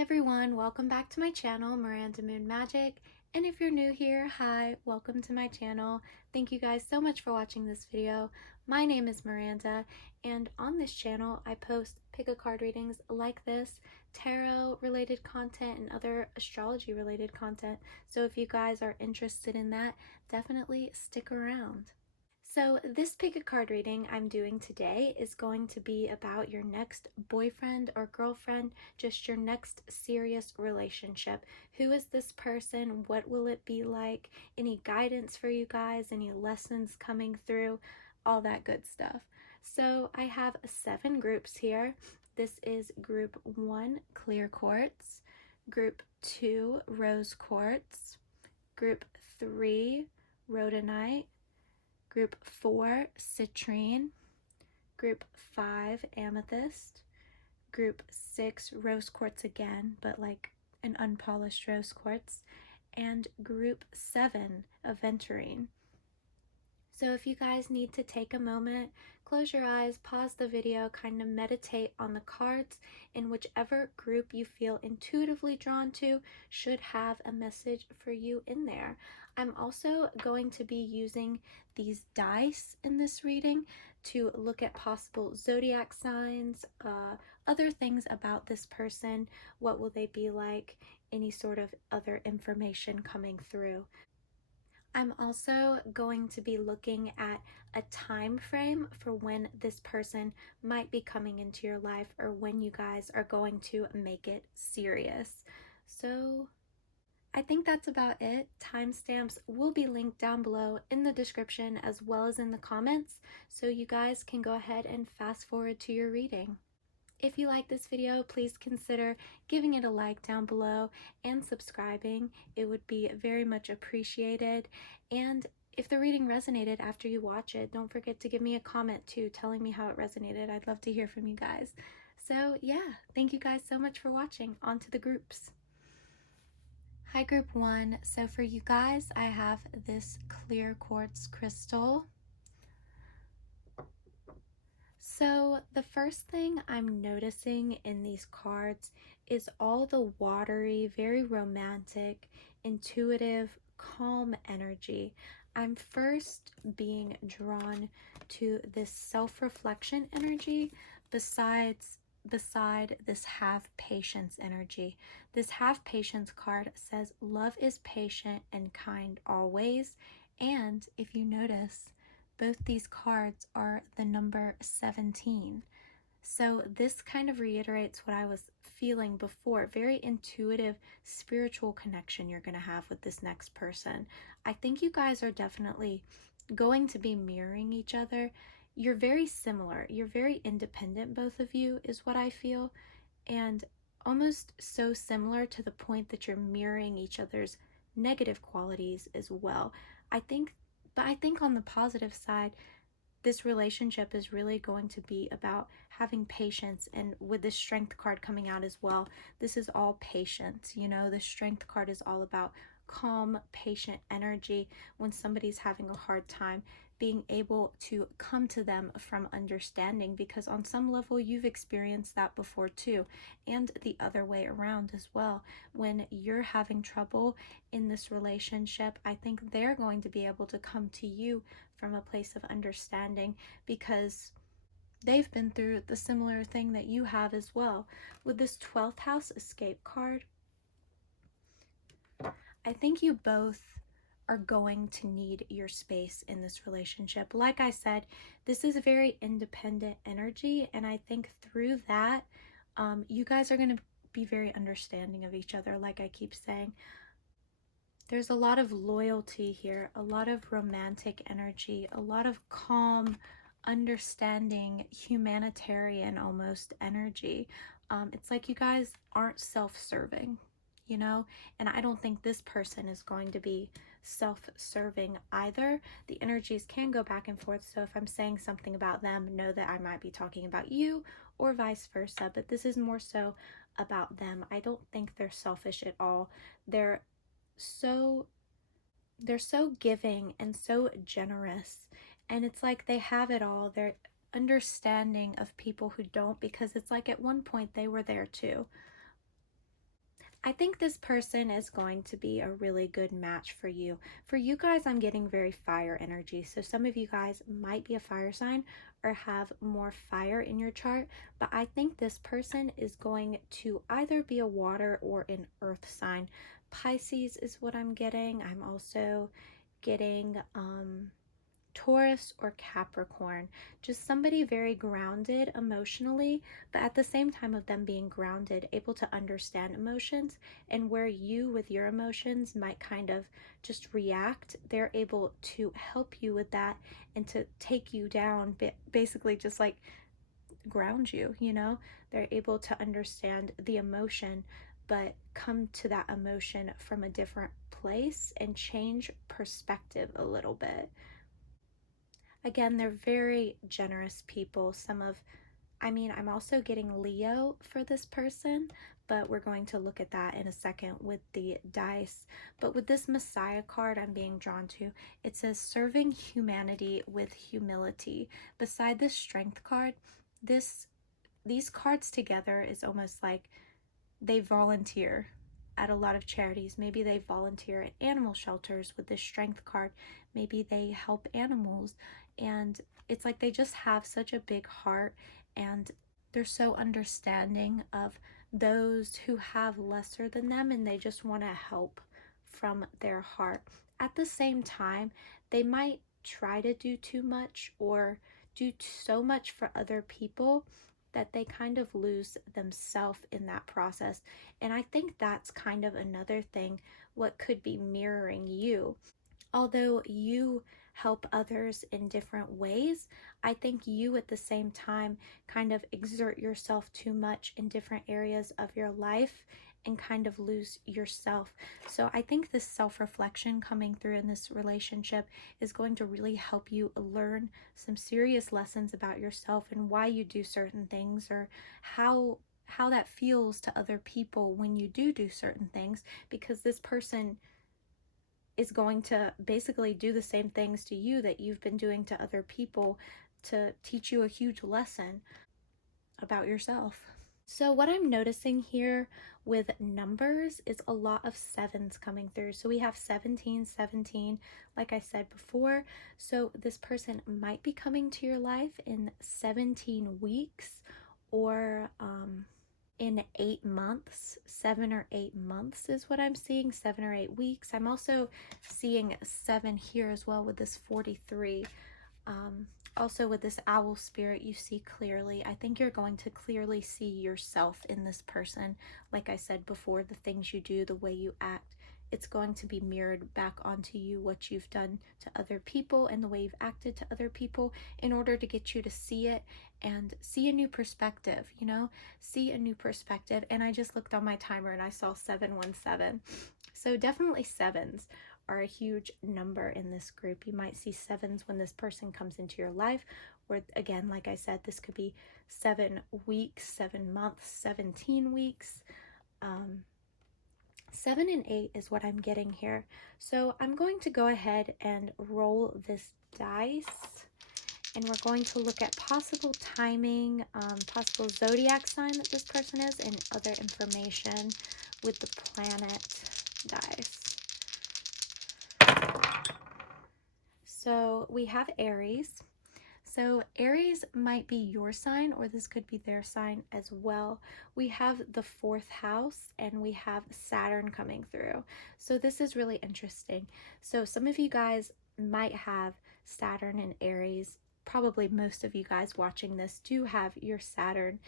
everyone, welcome back to my channel, MirandamoonMagick. And if you're new here, hi, welcome to my channel. Thank you guys so much for watching this video. My name is Miranda, and on this channel I post pick-a-card readings like this, tarot related content, and other astrology related content. So if you guys are interested in that, definitely stick around. So this pick a card reading I'm doing today is going to be about your next boyfriend or girlfriend, just your next serious relationship. Who is this person? What will it be like? Any guidance for you guys? Any lessons coming through? All that good stuff. So I have 7 groups here. This is group 1, clear quartz, group 2, rose quartz, group 3, rhodonite, group 4, citrine, group 5, amethyst, group 6, rose quartz again, but like an unpolished rose quartz, and group 7, aventurine. So if you guys need to take a moment, close your eyes, pause the video, kind of meditate on the cards, and whichever group you feel intuitively drawn to should have a message for you in there. I'm also going to be using these dice in this reading to look at possible zodiac signs, other things about this person, what will they be like, any sort of other information coming through. I'm also going to be looking at a time frame for when this person might be coming into your life or when you guys are going to make it serious. So I think that's about it. Timestamps will be linked down below in the description as well as in the comments, so you guys can go ahead and fast forward to your reading. If you like this video, please consider giving it a like down below and subscribing. It would be very much appreciated. And if the reading resonated after you watch it, don't forget to give me a comment too, telling me how it resonated. I'd love to hear from you guys. So yeah, thank you guys so much for watching. On to the groups. Hi group 1. So for you guys, I have this clear quartz crystal. So the first thing I'm noticing in these cards is all the watery, very romantic, intuitive, calm energy. I'm first being drawn to this self-reflection energy beside this have patience energy. This have patience card says love is patient and kind always, and if you notice, both these cards are the number 17. So this kind of reiterates what I was feeling before. Very intuitive, spiritual connection you're going to have with this next person. I think you guys are definitely going to be mirroring each other. You're very similar. You're very independent, both of you, is what I feel. And almost so similar to the point that you're mirroring each other's negative qualities as well. But I think on the positive side, this relationship is really going to be about having patience, and with the strength card coming out as well, this is all patience. You know, the strength card is all about calm, patient energy when somebody's having a hard time, being able to come to them from understanding, because on some level you've experienced that before too, and the other way around as well. When you're having trouble in this relationship, I think they're going to be able to come to you from a place of understanding because they've been through the similar thing that you have as well. With this 12th house escape card, I think you both are going to need your space in this relationship. Like I said, this is a very independent energy, and I think through that, you guys are going to be very understanding of each other. Like I keep saying, there's a lot of loyalty here, a lot of romantic energy, a lot of calm, understanding, humanitarian almost energy. It's like you guys aren't self-serving, you know, and I don't think this person is going to be self-serving either. The energies can go back and forth, so if I'm saying something about them, know that I might be talking about you or vice versa, but this is more so about them. I don't think they're selfish at all. They're so giving and so generous, and it's like they have it all. They're understanding of people who don't, because it's like at one point they were there too. I think this person is going to be a really good match for you. For you guys, I'm getting very fire energy. So some of you guys might be a fire sign or have more fire in your chart, but I think this person is going to either be a water or an earth sign. Pisces is what I'm getting. I'm also getting Taurus or Capricorn, just somebody very grounded emotionally, but at the same time of them being grounded, able to understand emotions, and where you with your emotions might kind of just react, they're able to help you with that and to take you down, basically just like ground you, you know? They're able to understand the emotion, but come to that emotion from a different place and change perspective a little bit. Again, they're very generous people. I'm also getting Leo for this person, but we're going to look at that in a second with the dice. But with this Messiah card I'm being drawn to, it says serving humanity with humility. Beside this strength card, these cards together is almost like they volunteer at a lot of charities. Maybe they volunteer at animal shelters with this strength card. Maybe they help animals. And it's like they just have such a big heart and they're so understanding of those who have lesser than them and they just want to help from their heart. At the same time, they might try to do too much or do so much for other people that they kind of lose themselves in that process. And I think that's kind of another thing what could be mirroring you. Although you help others in different ways, I think you at the same time kind of exert yourself too much in different areas of your life and kind of lose yourself. So I think this self-reflection coming through in this relationship is going to really help you learn some serious lessons about yourself and why you do certain things, or how that feels to other people when you do certain things, because this person is going to basically do the same things to you that you've been doing to other people to teach you a huge lesson about yourself. So what I'm noticing here with numbers is a lot of sevens coming through. So we have 17, 17, like I said before. So this person might be coming to your life in 17 weeks or in 8 months. 7 or 8 months is what I'm seeing, 7 or 8 weeks. I'm also seeing 7 here as well with this 43. Also with this owl spirit, you see clearly. I think you're going to clearly see yourself in this person. Like I said before, the things you do, the way you act, it's going to be mirrored back onto you, what you've done to other people and the way you've acted to other people, in order to get you to see it and see a new perspective, you know, see a new perspective. And I just looked on my timer and I saw 717. So definitely sevens are a huge number in this group. You might see sevens when this person comes into your life, or again, like I said, this could be 7 weeks, 7 months, 17 weeks. 7 and 8 is what I'm getting here. So I'm going to go ahead and roll this dice, and we're going to look at possible timing, possible zodiac sign that this person is, and other information with the planet dice. So we have Aries. So Aries might be your sign, or this could be their sign as well. We have the 4th house and we have Saturn coming through. So this is really interesting. So some of you guys might have Saturn in Aries. Probably most of you guys watching this do have your Saturn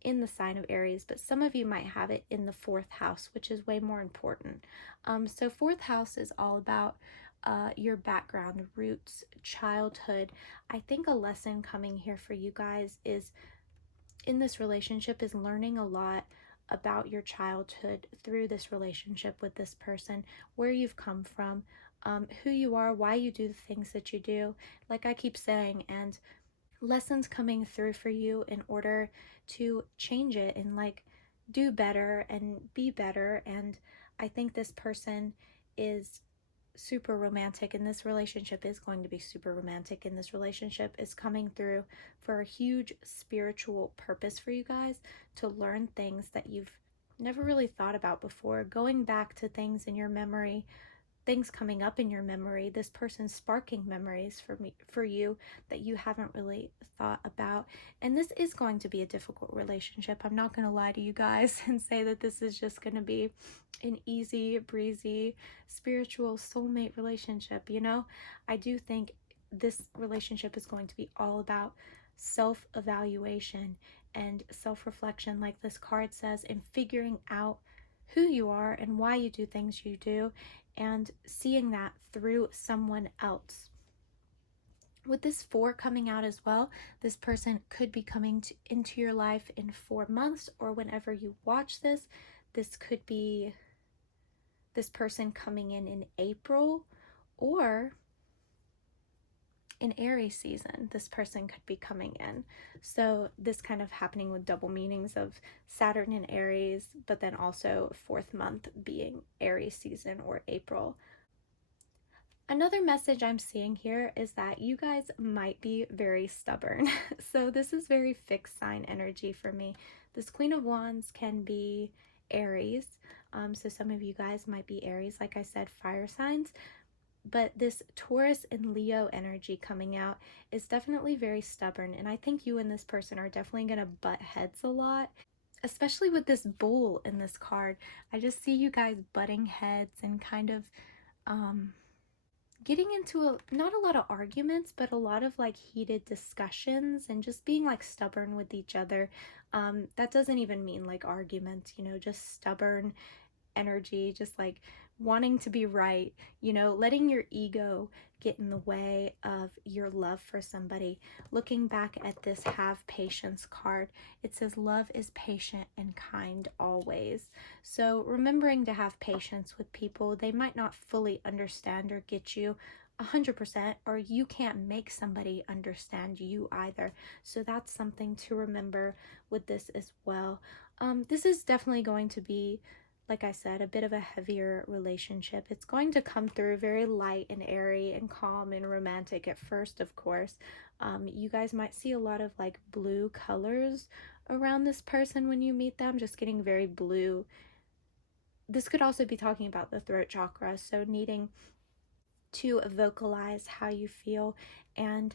in the sign of Aries, but some of you might have it in the 4th house, which is way more important. So 4th house is all about your background, roots, childhood. I think a lesson coming here for you guys is, in this relationship, is learning a lot about your childhood through this relationship with this person, where you've come from, who you are, why you do the things that you do, like I keep saying, and lessons coming through for you in order to change it and like do better and be better. And I think this person is super romantic, and this relationship is going to be super romantic, and this relationship is coming through for a huge spiritual purpose for you guys, to learn things that you've never really thought about before, going back to things in your memory, things coming up in your memory, this person sparking memories for you that you haven't really thought about. And this is going to be a difficult relationship. I'm not going to lie to you guys and say that this is just going to be an easy breezy spiritual soulmate relationship. You know, I do think this relationship is going to be all about self-evaluation and self-reflection, like this card says, and figuring out who you are and why you do things you do, and seeing that through someone else. With this 4 coming out as well, this person could be coming into your life in 4 months, or whenever you watch this. This could be this person coming in April, or in Aries season, this person could be coming in. So this kind of happening with double meanings of Saturn in Aries, but then also 4th month being Aries season or April. Another message I'm seeing here is that you guys might be very stubborn. So this is very fixed sign energy for me. This Queen of Wands can be Aries. So some of you guys might be Aries, like I said, fire signs. But this Taurus and Leo energy coming out is definitely very stubborn. And I think you and this person are definitely going to butt heads a lot, especially with this bull in this card. I just see you guys butting heads and kind of getting into not a lot of arguments, but a lot of like heated discussions and just being like stubborn with each other. That doesn't even mean like arguments, you know, just stubborn energy, just like wanting to be right, you know, letting your ego get in the way of your love for somebody. Looking back at this have patience card, it says love is patient and kind always. So remembering to have patience with people. They might not fully understand or get you 100%, or you can't make somebody understand you either. So that's something to remember with this as well. This is definitely going to be, like I said, a bit of a heavier relationship. It's going to come through very light and airy and calm and romantic at first, of course. You guys might see a lot of like blue colors around this person when you meet them, just getting very blue. This could also be talking about the throat chakra, so needing to vocalize how you feel and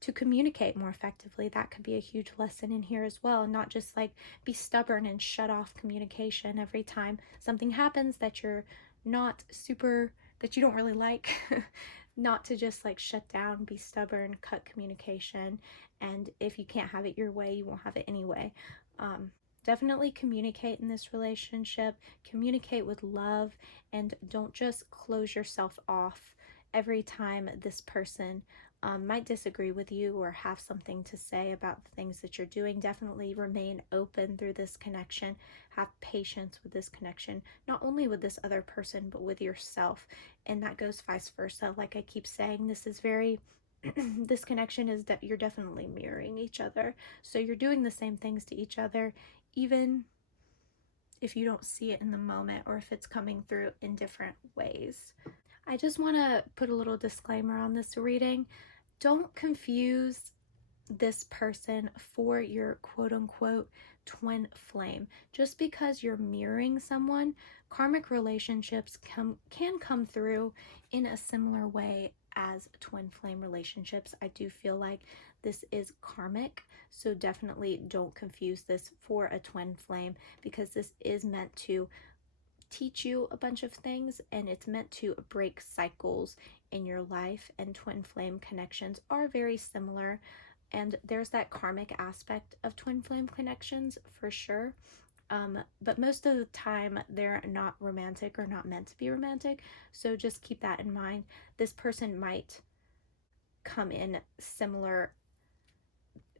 to communicate more effectively. That could be a huge lesson in here as well. Not just like be stubborn and shut off communication every time something happens that you're not super, that you don't really like. Not to just like shut down, be stubborn, cut communication, and if you can't have it your way, you won't have it anyway. Definitely communicate in this relationship, communicate with love, and don't just close yourself off every time this person might disagree with you or have something to say about the things that you're doing. Definitely remain open through this connection. Have patience with this connection, not only with this other person, but with yourself. And that goes vice versa. Like I keep saying, this is very, this connection is that you're definitely mirroring each other. So you're doing the same things to each other, even if you don't see it in the moment or if it's coming through in different ways. I just want to put a little disclaimer on this reading. Don't confuse this person for your quote-unquote twin flame. Just because you're mirroring someone, karmic relationships can come through in a similar way as twin flame relationships. I do feel like this is karmic, so definitely don't confuse this for a twin flame, because this is meant to teach you a bunch of things, and it's meant to break cycles in your life, and twin flame connections are very similar, and there's that karmic aspect of twin flame connections for sure. But most of the time they're not romantic or not meant to be romantic, so just keep that in mind. This person might come in similar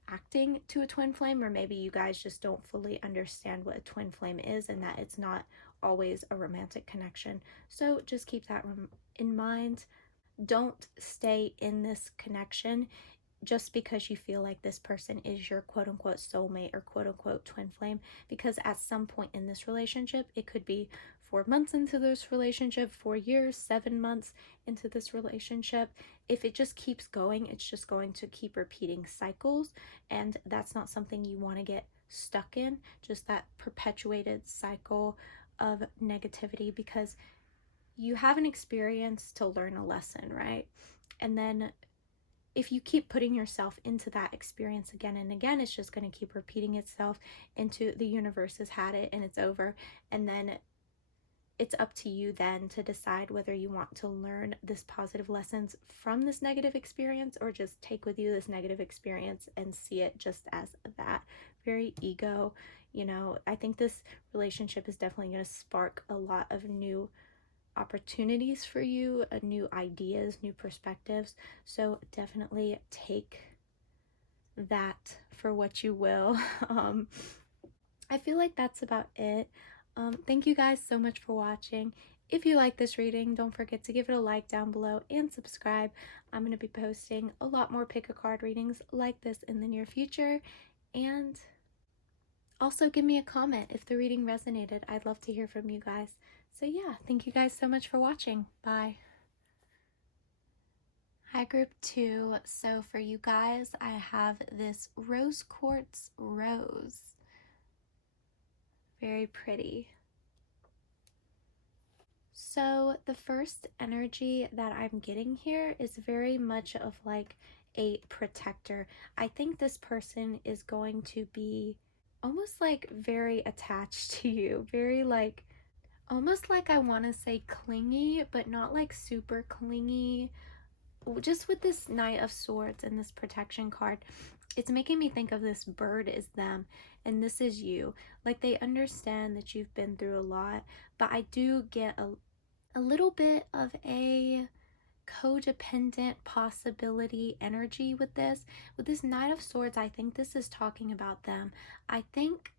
acting to a twin flame, or maybe you guys just don't fully understand what a twin flame is and that it's not always a romantic connection. So just keep that in mind. Don't stay in this connection just because you feel like this person is your quote-unquote soulmate or quote-unquote twin flame, because at some point in this relationship, it could be 4 months into this relationship, 4 years, 7 months into this relationship. If it just keeps going, it's just going to keep repeating cycles, and that's not something you want to get stuck in, just that perpetuated cycle of negativity, because you have an experience to learn a lesson, right? And then if you keep putting yourself into that experience again and again, it's just going to keep repeating itself into the universe has had it and it's over. And then it's up to you then to decide whether you want to learn this positive lessons from this negative experience, or just take with you this negative experience and see it just as that. Very ego, you know. I think this relationship is definitely going to spark a lot of new opportunities for you, new ideas, new perspectives. So definitely take that for what you will. I feel like that's about it. Thank you guys so much for watching. If you like this reading, don't forget to give it a like down below and subscribe. I'm going to be posting a lot more pick a card readings like this in the near future. And also give me a comment if the reading resonated. I'd love to hear from you guys. So yeah, thank you guys so much for watching. Bye. Hi group 2. So for you guys, I have this rose quartz rose. Very pretty. So the first energy that I'm getting here is very much of like a protector. I think this person is going to be almost like very attached to you, very like almost like, I want to say clingy, but not like super clingy. Just with this Knight of Swords and this protection card, it's making me think of this bird is them and this is you. Like, they understand that you've been through a lot, but I do get a little bit of a codependent possibility energy with this. With this Knight of Swords, I think this is talking about them. I think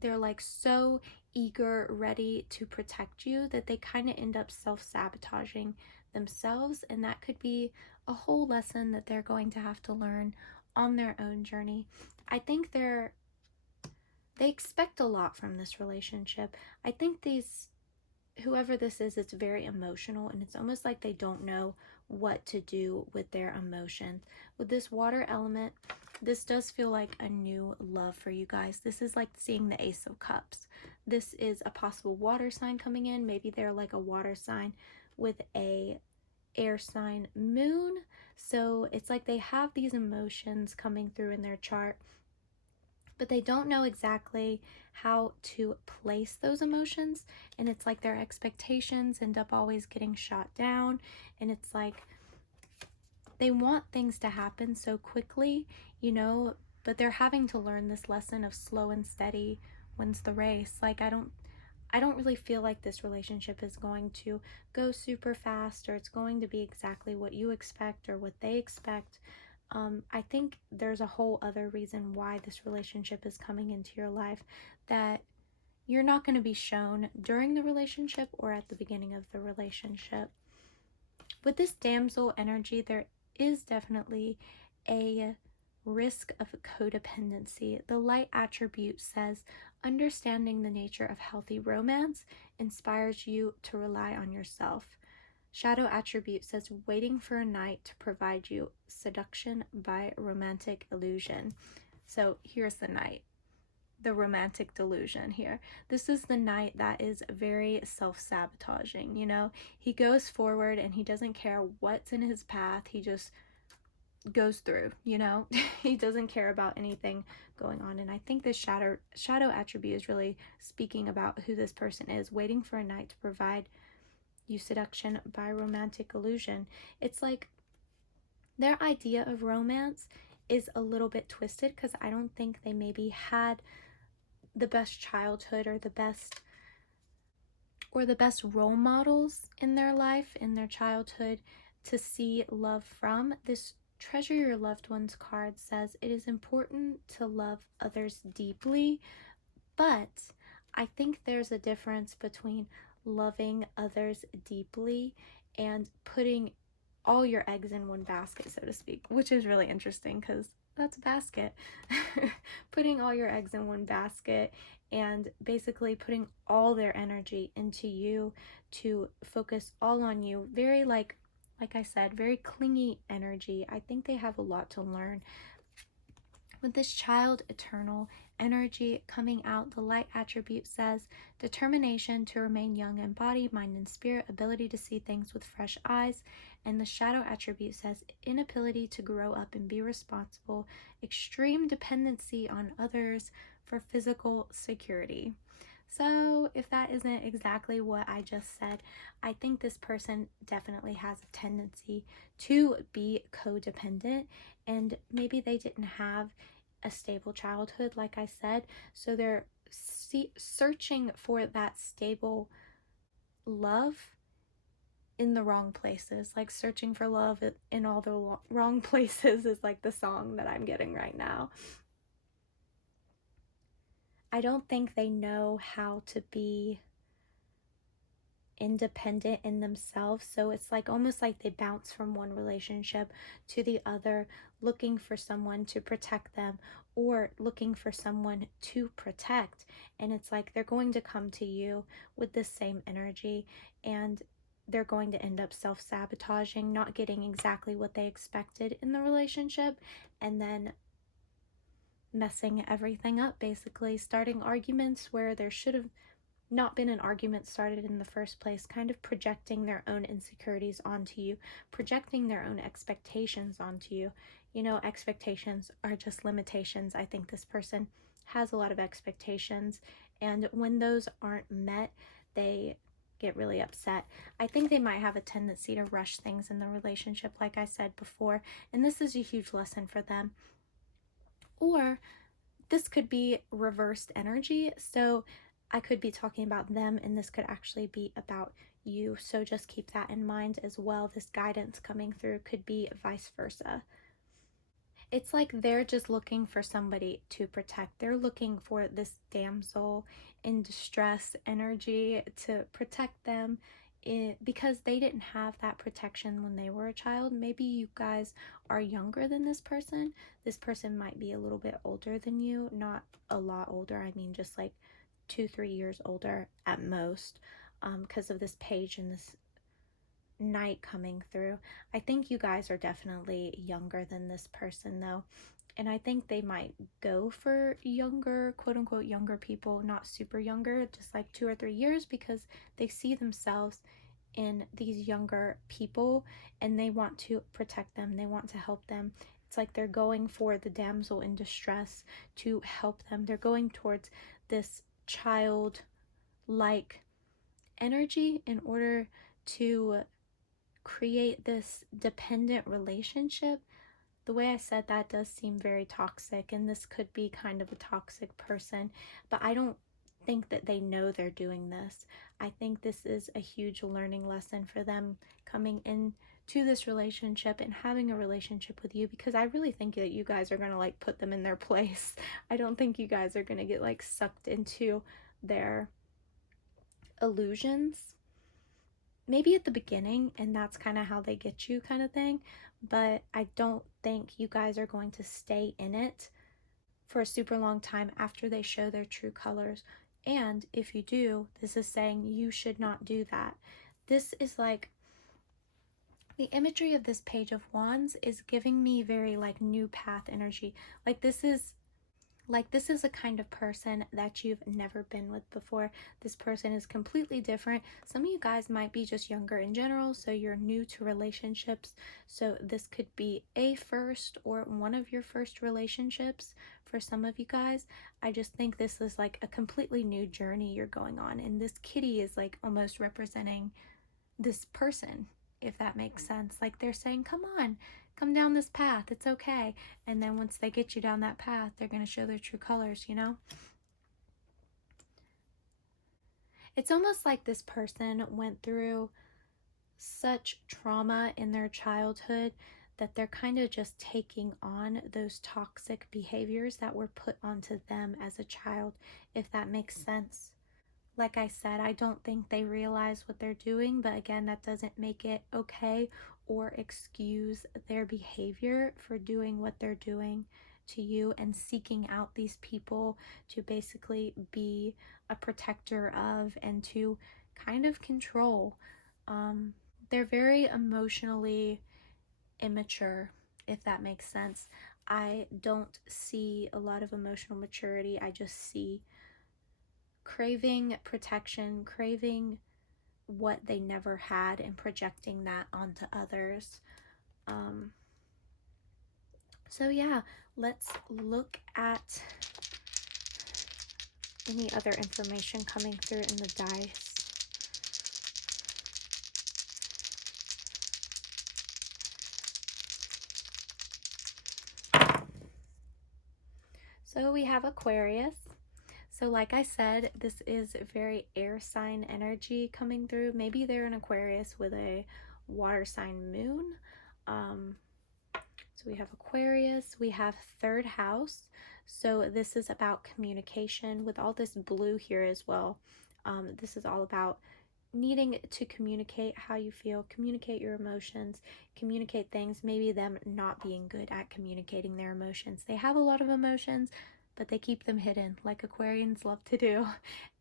they're like so eager, ready to protect you, that they kind of end up self-sabotaging themselves, and that could be a whole lesson that they're going to have to learn on their own journey. I think they expect a lot from this relationship. I think whoever this is, it's very emotional, and it's almost like they don't know what to do with their emotions. With this water element, this does feel like a new love for you guys. This is like seeing the Ace of Cups. This is a possible water sign coming in. Maybe they're like a water sign with a air sign moon. So it's like they have these emotions coming through in their chart, but they don't know exactly how to place those emotions. And it's like their expectations end up always getting shot down. And it's like they want things to happen so quickly, you know, but they're having to learn this lesson of slow and steady wins the race. Like, I don't really feel like this relationship is going to go super fast, or it's going to be exactly what you expect or what they expect. I think there's a whole other reason why this relationship is coming into your life that you're not going to be shown during the relationship or at the beginning of the relationship. With this damsel energy, there is definitely a risk of codependency. The light attribute says, understanding the nature of healthy romance inspires you to rely on yourself. Shadow attribute says, waiting for a knight to provide you seduction by romantic illusion. So here's the knight, the romantic delusion here. This is the knight that is very self-sabotaging, you know. He goes forward and he doesn't care what's in his path. He just goes through, you know. He doesn't care about anything going on. And I think this shadow attribute is really speaking about who this person is, waiting for a knight to provide you seduction by romantic illusion. It's like their idea of romance is a little bit twisted, because I don't think they maybe had the best childhood or the best role models in their life, in their childhood, to see love from. This treasure your loved ones card says it is important to love others deeply, but I think there's a difference between loving others deeply and putting all your eggs in one basket, so to speak, which is really interesting because that's a basket. Putting all your eggs in one basket and basically putting all their energy into you, to focus all on you. Very like I said, very clingy energy. I think they have a lot to learn. With this child eternal energy coming out. The light attribute says determination to remain young in body, mind, and spirit, ability to see things with fresh eyes. And the shadow attribute says inability to grow up and be responsible, extreme dependency on others for physical security. So, if that isn't exactly what I just said, I think this person definitely has a tendency to be codependent, and maybe they didn't have a stable childhood, like I said, so they're searching for that stable love in the wrong places. Like searching for love in all the wrong places is like the song that I'm getting right now. I don't think they know how to be independent in themselves, so it's like almost like they bounce from one relationship to the other, looking for someone to protect them or looking for someone to protect. And it's like they're going to come to you with this same energy, and they're going to end up self-sabotaging, not getting exactly what they expected in the relationship, and then messing everything up, basically starting arguments where there should have not been an argument started in the first place, kind of projecting their own insecurities onto you, projecting their own expectations onto you. You know, expectations are just limitations. I think this person has a lot of expectations, and when those aren't met, they get really upset. I think they might have a tendency to rush things in the relationship, like I said before, and this is a huge lesson for them. Or this could be reversed energy. So I could be talking about them, and this could actually be about you. So just keep that in mind as well. This guidance coming through could be vice versa. It's like they're just looking for somebody to protect. They're looking for this damsel in distress energy to protect them because they didn't have that protection when they were a child. Maybe you guys are younger than this person. This person might be a little bit older than you, not a lot older. I mean, just like 2-3 years older at most, because of this page and this night coming through. I think you guys are definitely younger than this person though, and I think they might go for younger, quote unquote younger people, not super younger, just like 2 or 3 years, because they see themselves in these younger people and they want to protect them, they want to help them. It's like they're going for the damsel in distress to help them. They're going towards this child like energy in order to create this dependent relationship. The way I said that does seem very toxic, and this could be kind of a toxic person, but I don't think that they know they're doing this. I think this is a huge learning lesson for them coming into this relationship and having a relationship with you, because I really think that you guys are going to like put them in their place. I don't think you guys are going to get like sucked into their illusions. Maybe at the beginning, and that's kind of how they get you, kind of thing, but I don't think you guys are going to stay in it for a super long time after they show their true colors. And if you do, this is saying you should not do that. This is like the imagery of this Page of Wands is giving me very like new path energy. Like this is a kind of person that you've never been with before. This person is completely different. Some of you guys might be just younger in general, so you're new to relationships. So this could be a first or one of your first relationships for some of you guys. I just think this is like a completely new journey you're going on, and this kitty is like almost representing this person, if that makes sense. Like they're saying, come on, come down this path, it's okay. And then once they get you down that path, they're going to show their true colors, you know? It's almost like this person went through such trauma in their childhood that they're kind of just taking on those toxic behaviors that were put onto them as a child, if that makes sense. Like I said, I don't think they realize what they're doing, but again, that doesn't make it okay or excuse their behavior for doing what they're doing to you and seeking out these people to basically be a protector of and to kind of control. They're very emotionally immature, if that makes sense. I don't see a lot of emotional maturity. I just see craving protection, craving what they never had, and projecting that onto others. So yeah, let's look at any other information coming through in the dice. So we have Aquarius. So like I said, this is very air sign energy coming through. Maybe they're an Aquarius with a water sign moon. So we have Aquarius, we have third house. So this is about communication with all this blue here as well. This is all about needing to communicate how you feel, communicate your emotions, communicate things, maybe them not being good at communicating their emotions. They have a lot of emotions, but they keep them hidden like Aquarians love to do,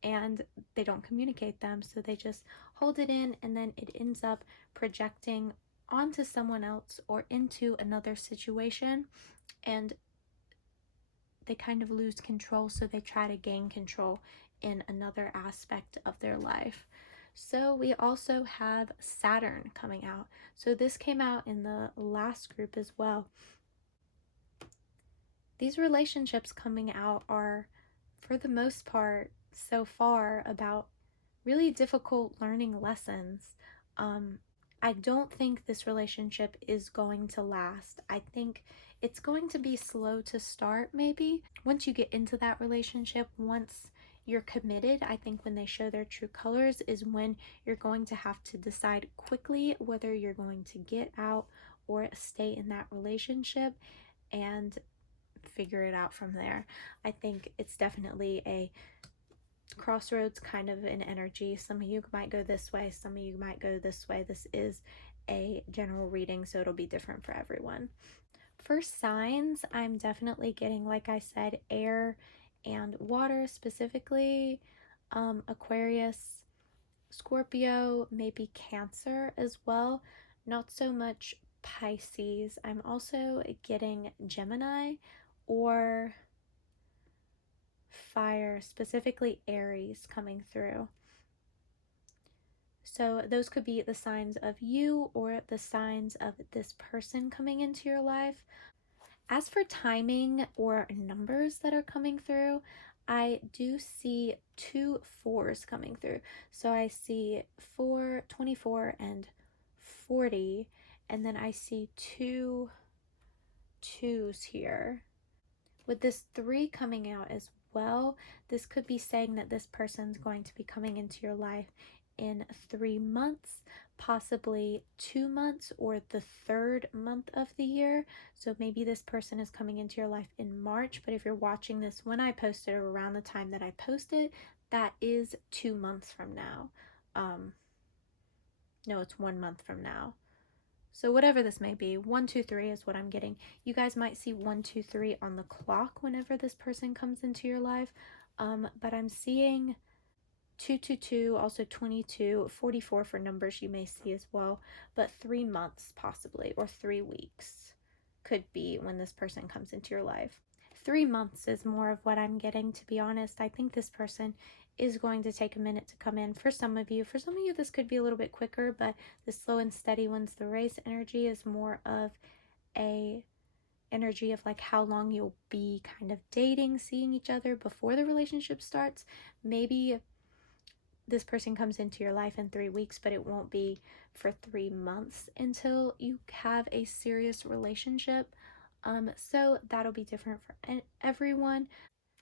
and they don't communicate them, so they just hold it in, and then it ends up projecting onto someone else or into another situation, and they kind of lose control, so they try to gain control in another aspect of their life. So we also have Saturn coming out. So this came out in the last group as well. These relationships coming out are, for the most part, so far about really difficult learning lessons. I don't think this relationship is going to last. I think it's going to be slow to start, maybe. Once you get into that relationship, once you're committed, I think when they show their true colors is when you're going to have to decide quickly whether you're going to get out or stay in that relationship and figure it out from there. I think it's definitely a crossroads kind of an energy. Some of you might go this way, some of you might go this way. This is a general reading, so it'll be different for everyone. For signs, I'm definitely getting, like I said, air and water, specifically Aquarius, Scorpio, maybe Cancer as well. Not so much Pisces. I'm also getting Gemini or fire, specifically Aries, coming through. So those could be the signs of you or the signs of this person coming into your life. As for timing or numbers that are coming through, I do see 2 4s coming through. So I see 4, 24, and 40, and then I see 2 2s here. With this 3 coming out as well, this could be saying that this person's going to be coming into your life in 3 months, possibly 2 months, or the 3rd month of the year. So maybe this person is coming into your life in March, but if you're watching this when I post it or around the time that I post it, that is 2 months from now. No, it's 1 month from now. So whatever this may be, 1, 2, 3 is what I'm getting. You guys might see 1, 2, 3 on the clock whenever this person comes into your life. But I'm seeing 2, 2, 2, also 22, 44 for numbers you may see as well. But 3 months possibly, or 3 weeks could be when this person comes into your life. 3 months is more of what I'm getting, to be honest. I think this person is going to take a minute to come in for some of you. For some of you, this could be a little bit quicker, but the slow and steady ones, the race energy, is more of a energy of like how long you'll be kind of dating, seeing each other before the relationship starts. Maybe this person comes into your life in 3 weeks, but it won't be for 3 months until you have a serious relationship. So that'll be different for everyone.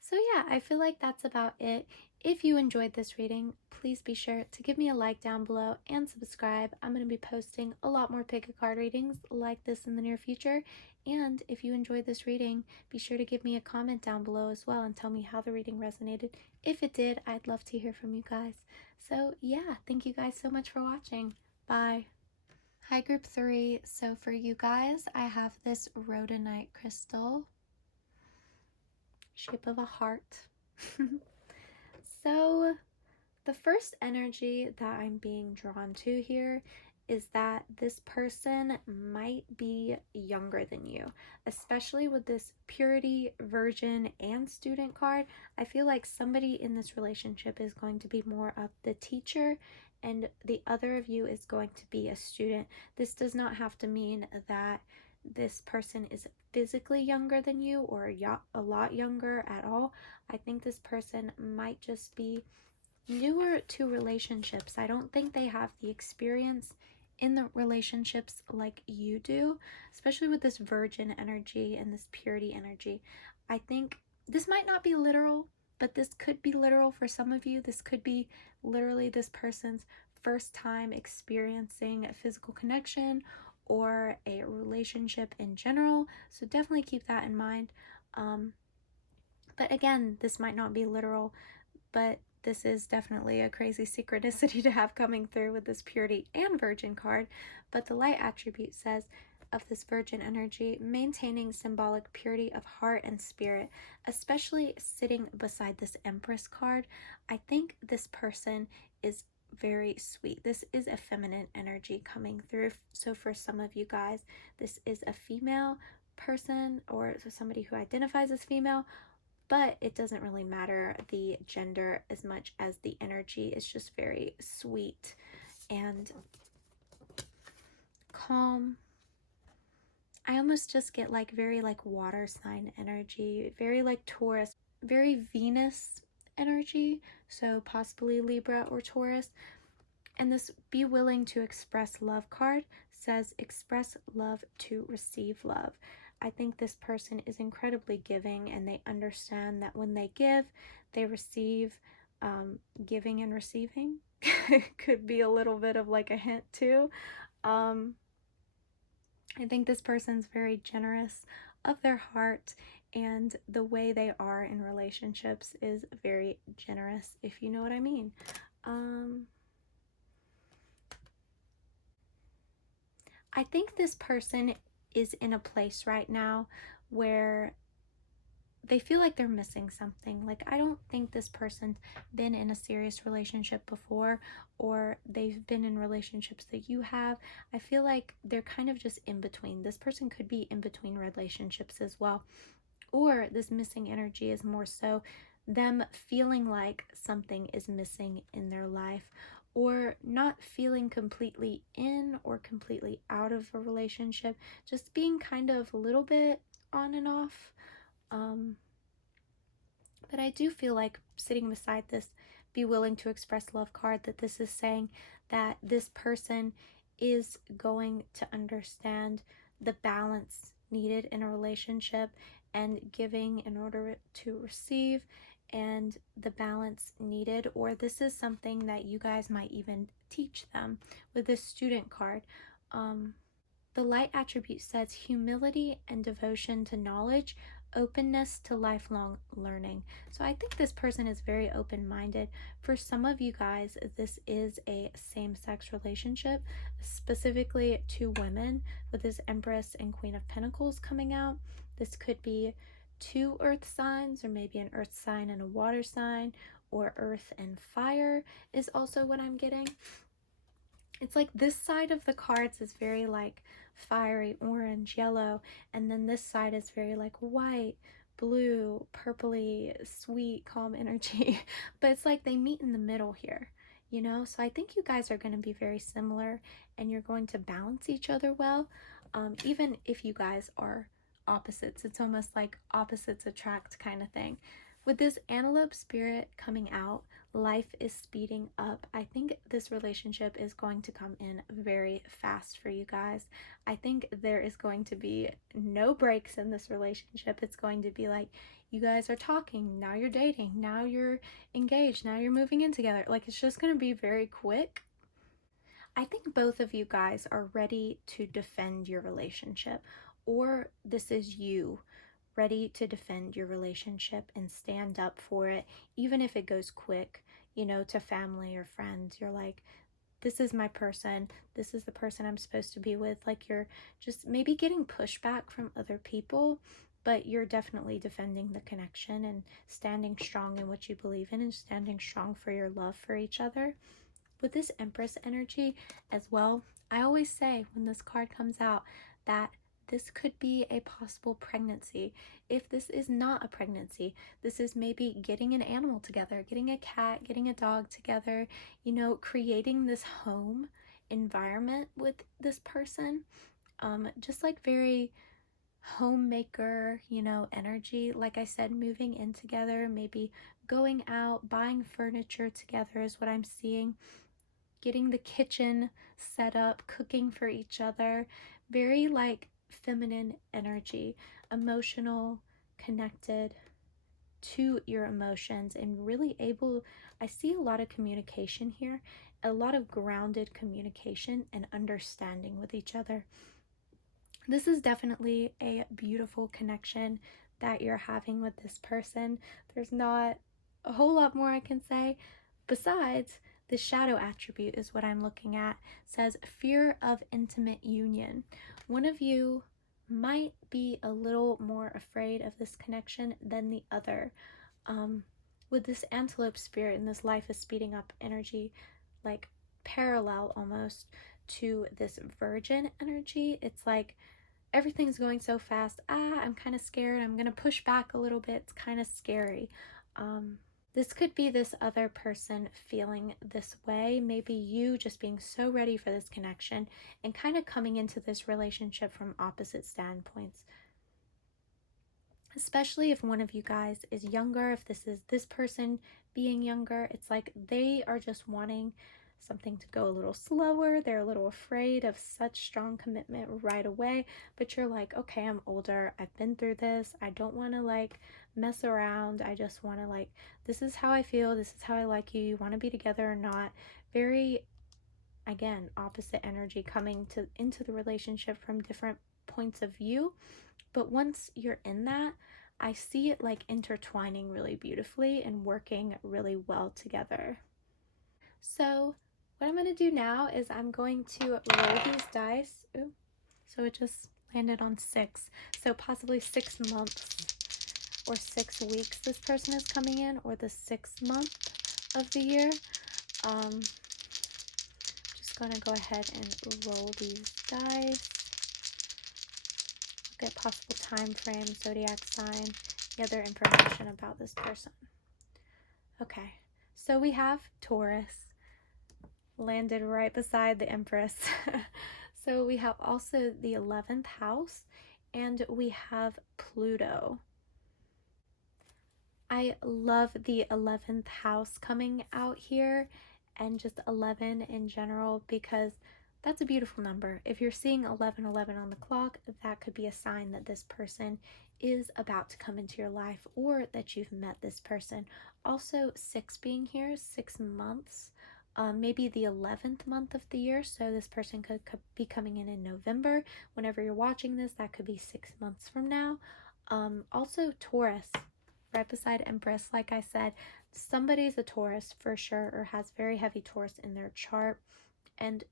So yeah, I feel like that's about it. If you enjoyed this reading, please be sure to give me a like down below and subscribe. I'm going to be posting a lot more pick a card readings like this in the near future. And if you enjoyed this reading, be sure to give me a comment down below as well and tell me how the reading resonated. If it did, I'd love to hear from you guys. So yeah, thank you guys so much for watching. Bye. Hi group 3. So for you guys, I have this rhodonite crystal, shape of a heart. So the first energy that I'm being drawn to here is that this person might be younger than you, especially with this purity, virgin, and student card. I feel like somebody in this relationship is going to be more of the teacher and the other of you is going to be a student. This does not have to mean that this person is physically younger than you or a lot younger at all. I think this person might just be newer to relationships. I don't think they have the experience in the relationships like you do, especially with this virgin energy and this purity energy. I think this might not be literal, but this could be literal for some of you. This could be literally this person's first time experiencing a physical connection or a relationship in general. So definitely keep that in mind. But again, this might not be literal, but this is definitely a crazy synchronicity to have coming through with this purity and virgin card. But the light attribute says of this virgin energy, maintaining symbolic purity of heart and spirit, especially sitting beside this Empress card. I think this person is very sweet. This is a feminine energy coming through. So for some of you guys, this is a female person or somebody who identifies as female, but it doesn't really matter the gender as much as the energy is just very sweet and calm. I almost just get like very like water sign energy, very like Taurus, very Venus energy, so possibly Libra or Taurus. And this be willing to express love card says express love to receive love. I think this person is incredibly giving and they understand that when they give, they receive. Giving and receiving could be a little bit of like a hint too. I think this person's very generous of their heart, and the way they are in relationships is very generous, if you know what I mean. I think this person is in a place right now where they feel like they're missing something. Like, I don't think this person's been in a serious relationship before, or they've been in relationships that you have. I feel like they're kind of just in between. This person could be in between relationships as well. Or this missing energy is more so them feeling like something is missing in their life, or not feeling completely in or completely out of a relationship, just being kind of a little bit on and off. But I do feel like sitting beside this be willing to express love card, that this is saying that this person is going to understand the balance needed in a relationship and giving in order to receive, and the balance needed, or this is something that you guys might even teach them with this student card. The light attribute says humility and devotion to knowledge, openness to lifelong learning. So I think this person is very open-minded. For some of you guys, this is a same-sex relationship, specifically two women with this Empress and Queen of Pentacles coming out. This could be two earth signs, or maybe an earth sign and a water sign, or earth and fire is also what I'm getting. It's like this side of the cards is very like fiery orange, yellow, and then this side is very like white, blue, purpley, sweet, calm energy. But it's like they meet in the middle here, you know? So I think you guys are going to be very similar and you're going to balance each other well. Even if you guys are opposites, it's almost like opposites attract kind of thing. With this antelope spirit coming out, life is speeding up. I think this relationship is going to come in very fast for you guys. I think there is going to be no breaks in this relationship. It's going to be like you guys are talking, now you're dating, now you're engaged, now you're moving in together. Like, it's just going to be very quick. I think both of you guys are ready to defend your relationship, or this is you ready to defend your relationship and stand up for it, even if it goes quick, you know, to family or friends. You're like, this is my person, this is the person I'm supposed to be with. Like, you're just maybe getting pushback from other people, but you're definitely defending the connection and standing strong in what you believe in and standing strong for your love for each other. with this Empress energy as well, I always say when this card comes out that this could be a possible pregnancy. If this is not a pregnancy, this is maybe getting an animal together, getting a cat, getting a dog together, you know, creating this home environment with this person. Just like very homemaker, you know, energy. Like I said, moving in together, maybe going out, buying furniture together is what I'm seeing. Getting the kitchen set up, cooking for each other. Very like feminine energy, emotional, connected to your emotions, and really able. I see a lot of communication here, a lot of grounded communication and understanding with each other. This is definitely a beautiful connection that you're having with this person. There's not a whole lot more I can say besides the shadow attribute is what I'm looking at. It says fear of intimate union. One of you might be a little more afraid of this connection than the other. With this antelope spirit and this life is speeding up energy, like parallel almost to this virgin energy, it's like everything's going so fast. I'm kind of scared. I'm gonna push back a little bit. It's kind of scary. This could be this other person feeling this way. Maybe you just being so ready for this connection and kind of coming into this relationship from opposite standpoints. Especially if one of you guys is younger, if this is this person being younger, it's like they are just wanting something to go a little slower. They're a little afraid of such strong commitment right away, but you're like, okay, I'm older, I've been through this, I don't want to like mess around. I just want to like, this is how I feel, this is how I like you want to be together or not. Very, again, opposite energy coming to into the relationship from different points of view. But once you're in that, I see it like intertwining really beautifully and working really well together. So what I'm going to do now is I'm going to roll these dice. Ooh, so it just landed on 6. So possibly 6 months or 6 weeks this person is coming in, or the 6th month of the year. Just going to go ahead and roll these dice. Look at possible time frame, zodiac sign, the other information about this person. Okay, so we have Taurus landed right beside the Empress. So we have also the 11th house, and we have Pluto. I love the 11th house coming out here, and just 11 in general, because that's a beautiful number. If you're seeing 1111 on the clock, that could be a sign that this person is about to come into your life, or that you've met this person. Also, 6 being here, 6 months, maybe the 11th month of the year. So this person could be coming in November. Whenever you're watching this, that could be 6 months from now. Also, Taurus right beside Empress. Like I said, somebody's a Taurus for sure, or has very heavy Taurus in their chart, and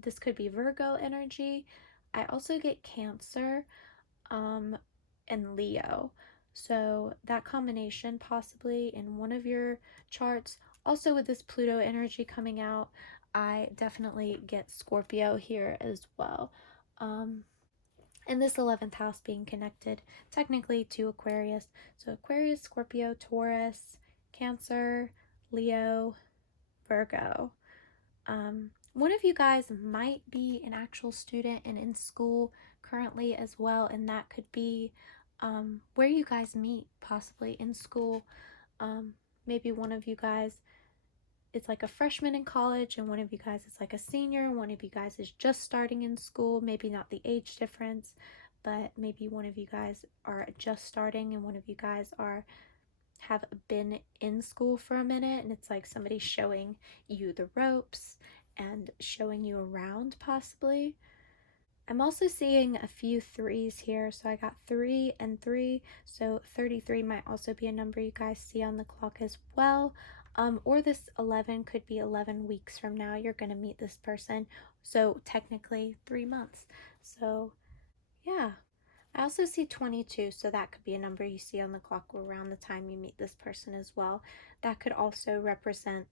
this could be Virgo energy. I also get Cancer and Leo, so that combination possibly in one of your charts. Also with this Pluto energy coming out, I definitely get Scorpio here as well. And this 11th house being connected technically to Aquarius. So Aquarius, Scorpio, Taurus, Cancer, Leo, Virgo. One of you guys might be an actual student and in school currently as well, and that could be where you guys meet, possibly in school. Maybe one of you guys it's like a freshman in college, and one of you guys is like a senior, and one of you guys is just starting in school. Maybe not the age difference, but maybe one of you guys are just starting and one of you guys have been in school for a minute, and it's like somebody showing you the ropes and showing you around possibly. I'm also seeing a few 3s here, so I got 3 and 3, so 33 might also be a number you guys see on the clock as well. Or this 11 could be 11 weeks from now you're going to meet this person, so technically 3 months. So yeah, I also see 22, so that could be a number you see on the clock around the time you meet this person as well. That could also represent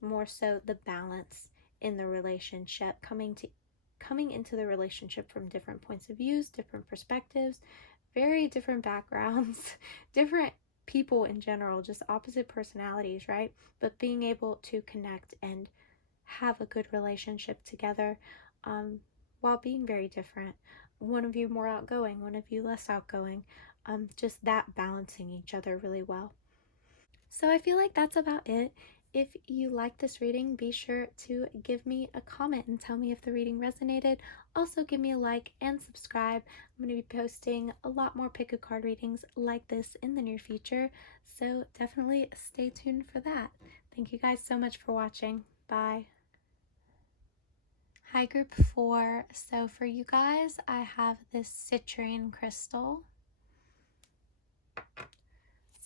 more so the balance in the relationship, coming into the relationship from different points of views, different perspectives, very different backgrounds, different people in general, just opposite personalities, right? But being able to connect and have a good relationship together, while being very different. One of you more outgoing, one of you less outgoing. Just that balancing each other really well. So I feel like that's about it. If you like this reading, be sure to give me a comment and tell me if the reading resonated. Also, give me a like and subscribe. I'm going to be posting a lot more pick a card readings like this in the near future, so definitely stay tuned for that. Thank you guys so much for watching. Bye. Hi, group 4. So for you guys, I have this citrine crystal.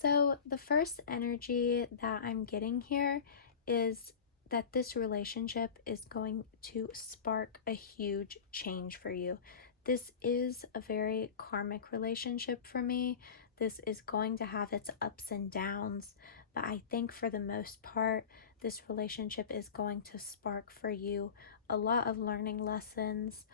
So the first energy that I'm getting here is that this relationship is going to spark a huge change for you. This is a very karmic relationship for me. This is going to have its ups and downs, but I think for the most part, this relationship is going to spark for you a lot of learning lessons,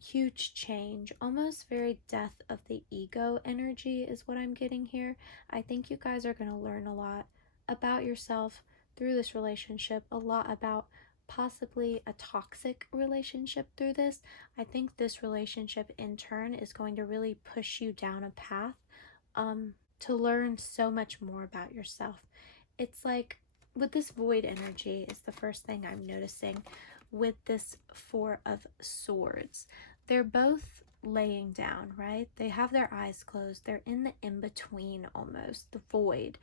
huge change, almost very death of the ego energy is what I'm getting here. I think you guys are going to learn a lot about yourself through this relationship, a lot about possibly a toxic relationship through this. I think this relationship in turn is going to really push you down a path, to learn so much more about yourself. It's like with this void energy is the first thing I'm noticing with this Four of Swords. They're both laying down, right? They have their eyes closed. They're in the in-between almost, the void.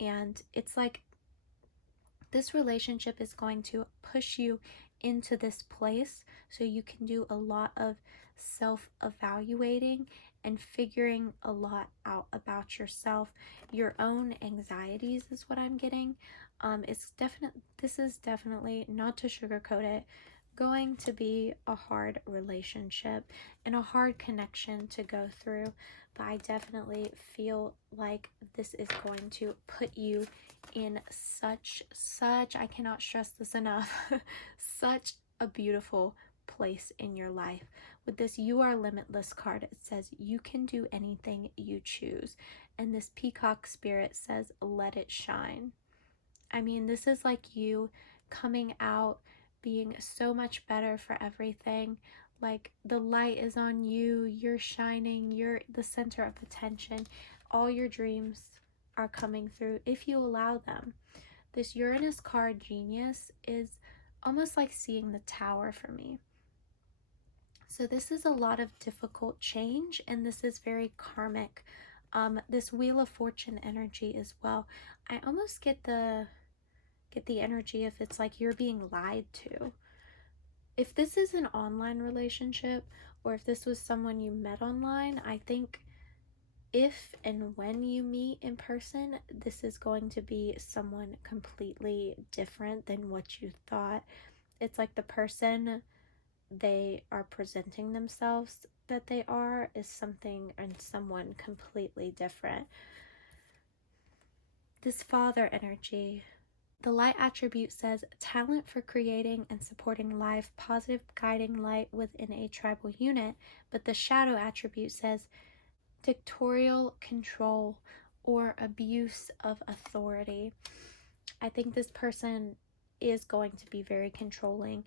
And it's like this relationship is going to push you into this place so you can do a lot of self-evaluating and figuring a lot out about yourself. Your own anxieties is what I'm getting. This is definitely, not to sugarcoat it, going to be a hard relationship and a hard connection to go through, but I definitely feel like this is going to put you in such, I cannot stress this enough, such a beautiful place in your life. With this You Are Limitless card, it says you can do anything you choose. And this peacock spirit says, let it shine. I mean, this is like you coming out, being so much better for everything. Like the light is on you, you're shining, you're the center of attention. All your dreams are coming through if you allow them. This Uranus card, Genius, is almost like seeing the tower for me. So this is a lot of difficult change, and this is very karmic. This Wheel of Fortune energy as well. I almost get the energy if it's like you're being lied to. If this is an online relationship, or if this was someone you met online, I think if and when you meet in person, this is going to be someone completely different than what you thought. It's like the person they are presenting themselves that they are is something and someone completely different. This Father energy, the light attribute says talent for creating and supporting life, positive guiding light within a tribal unit, but the shadow attribute says dictatorial control or abuse of authority. I think this person is going to be very controlling.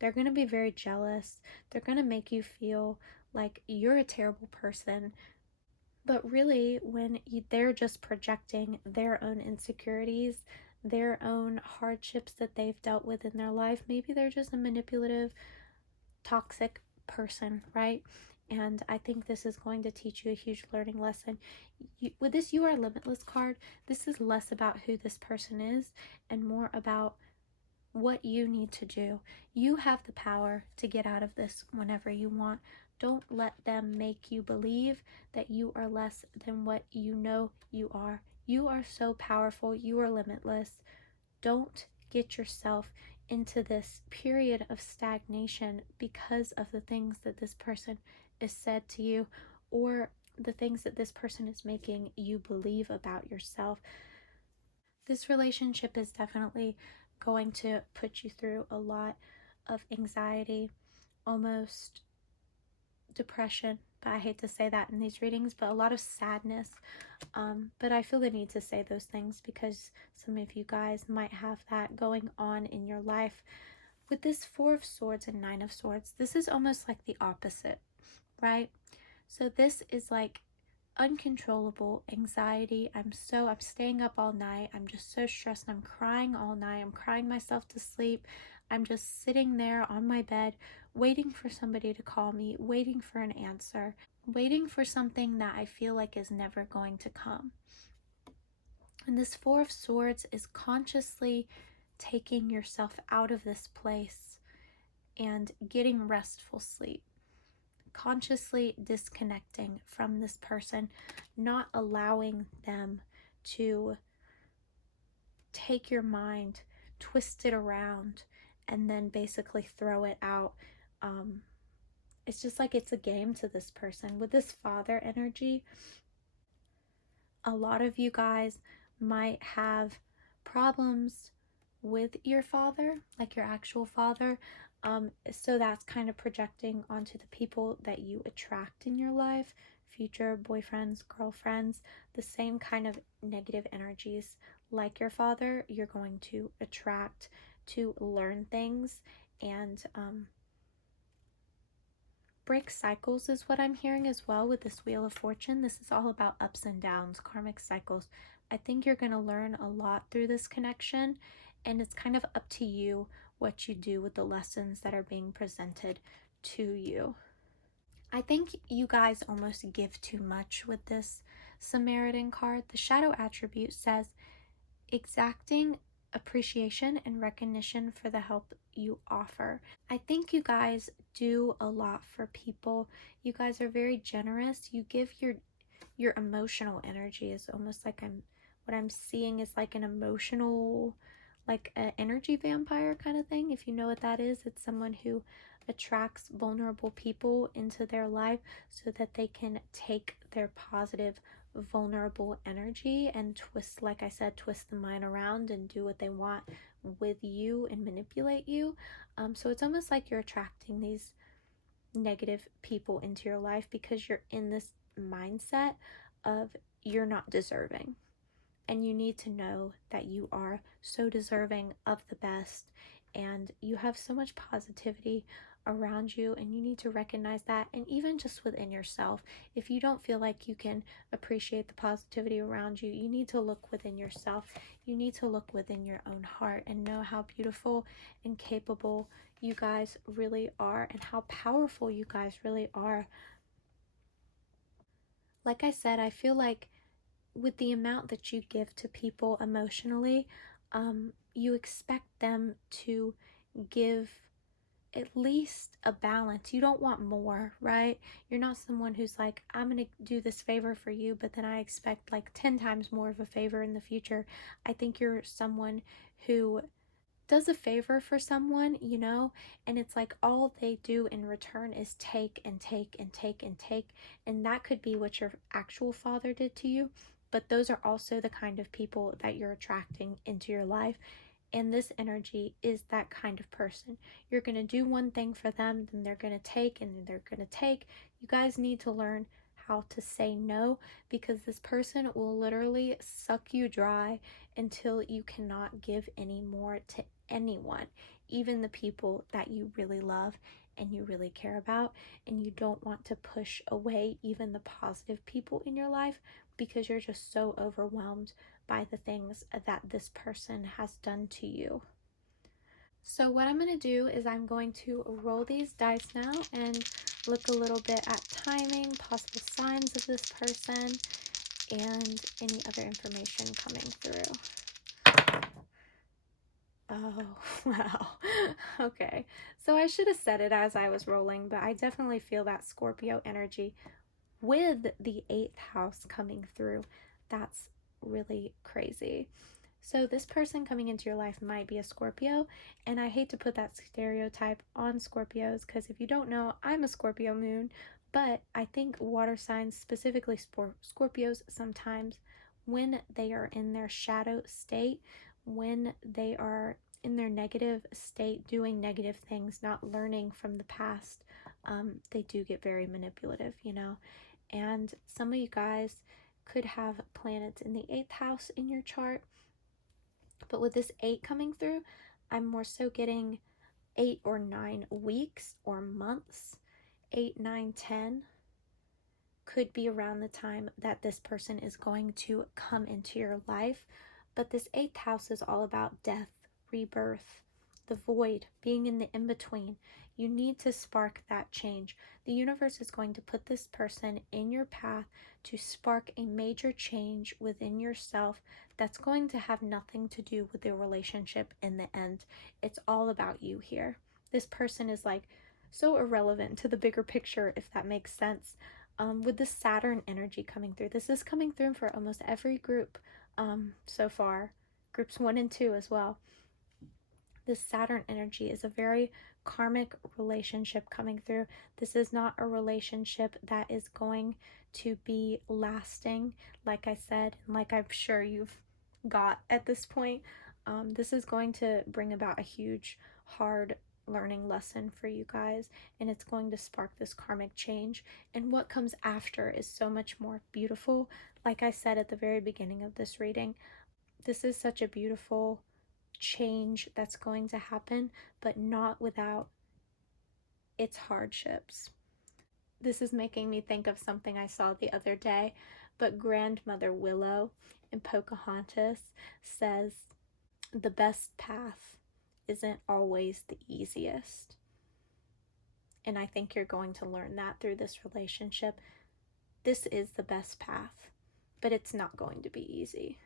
They're going to be very jealous. They're going to make you feel like you're a terrible person. But really, when they're just projecting their own insecurities, their own hardships that they've dealt with in their life, maybe they're just a manipulative, toxic person, right? And I think this is going to teach you a huge learning lesson. With this You Are Limitless card, this is less about who this person is and more about what you need to do. You have the power to get out of this whenever you want. Don't let them make you believe that you are less than what you know you are. You are so powerful. You are limitless. Don't get yourself into this period of stagnation because of the things that this person is said to you, or the things that this person is making you believe about yourself. This relationship is definitely going to put you through a lot of anxiety, almost depression, but I hate to say that in these readings, but a lot of sadness. But I feel the need to say those things because some of you guys might have that going on in your life. With this Four of Swords and Nine of Swords, this is almost like the opposite, right? So this is like uncontrollable anxiety. I'm staying up all night. I'm just so stressed. I'm crying all night. I'm crying myself to sleep. I'm just sitting there on my bed waiting for somebody to call me, waiting for an answer, waiting for something that I feel like is never going to come. And this Four of Swords is consciously taking yourself out of this place and getting restful sleep, consciously disconnecting from this person, not allowing them to take your mind, twist it around, and then basically throw it out. It's just like it's a game to this person. With this Father energy, a lot of you guys might have problems with your father, like your actual father. So that's kind of projecting onto the people that you attract in your life, future boyfriends, girlfriends, the same kind of negative energies like your father, you're going to attract to learn things and break cycles is what I'm hearing as well with this Wheel of Fortune. This is all about ups and downs, karmic cycles. I think you're going to learn a lot through this connection, and it's kind of up to you what you do with the lessons that are being presented to you. I think you guys almost give too much with this Samaritan card. The shadow attribute says exacting appreciation and recognition for the help you offer. I think you guys do a lot for people. You guys are very generous. You give your emotional energy is almost like what I'm seeing is like an emotional, like an energy vampire kind of thing. If you know what that is, it's someone who attracts vulnerable people into their life so that they can take their positive vulnerable energy and twist, like I said, twist the mind around and do what they want with you and manipulate you. So it's almost like you're attracting these negative people into your life because you're in this mindset of you're not deserving. And you need to know that you are so deserving of the best and you have so much positivity around you, and you need to recognize that. And even just within yourself, if you don't feel like you can appreciate the positivity around you, you need to look within yourself. You need to look within your own heart and know how beautiful and capable you guys really are and how powerful you guys really are. Like I said, I feel like with the amount that you give to people emotionally, you expect them to give at least a balance. You don't want more, right? You're not someone who's like, I'm going to do this favor for you, but then I expect like 10 times more of a favor in the future. I think you're someone who does a favor for someone, you know, and it's like all they do in return is take and take and take and take. And that could be what your actual father did to you, but those are also the kind of people that you're attracting into your life. And this energy is that kind of person. You're going to do one thing for them, then they're going to take, and then they're going to take. You guys need to learn how to say no, because this person will literally suck you dry until you cannot give any more to anyone, even the people that you really love and you really care about, and you don't want to push away even the positive people in your life because you're just so overwhelmed by the things that this person has done to you. So what I'm going to do is I'm going to roll these dice now and look a little bit at timing, possible signs of this person, and any other information coming through. Oh, wow. Okay. So I should have said it as I was rolling, but I definitely feel that Scorpio energy with the 8th house coming through. That's really crazy. So this person coming into your life might be a Scorpio, and I hate to put that stereotype on Scorpios because if you don't know, I'm a Scorpio moon, but I think water signs, specifically Scorpios, sometimes when they are in their shadow state, when they are in their negative state, doing negative things, not learning from the past, they do get very manipulative, you know. And some of you guys could have planets in the 8th house in your chart, but with this 8 coming through, I'm more so getting 8 or 9 weeks or months. 8, 9, 10 could be around the time that this person is going to come into your life. But this 8th house is all about death, rebirth, the void, being in the in-between. You need to spark that change. The universe is going to put this person in your path to spark a major change within yourself that's going to have nothing to do with the relationship in the end. It's all about you here. This person is like so irrelevant to the bigger picture, if that makes sense. With the Saturn energy coming through, this is coming through for almost every group so far, groups 1 and 2 as well. This Saturn energy is a very karmic relationship coming through. This is not a relationship that is going to be lasting, like I said, and like I'm sure you've got at this point. This is going to bring about a huge, hard learning lesson for you guys, and it's going to spark this karmic change. And what comes after is so much more beautiful. Like I said at the very beginning of this reading, this is such a beautiful change that's going to happen, but not without its hardships. This is making me think of something I saw the other day, but Grandmother Willow in Pocahontas says, the best path isn't always the easiest. And I think you're going to learn that through this relationship. This is the best path, but it's not going to be easy.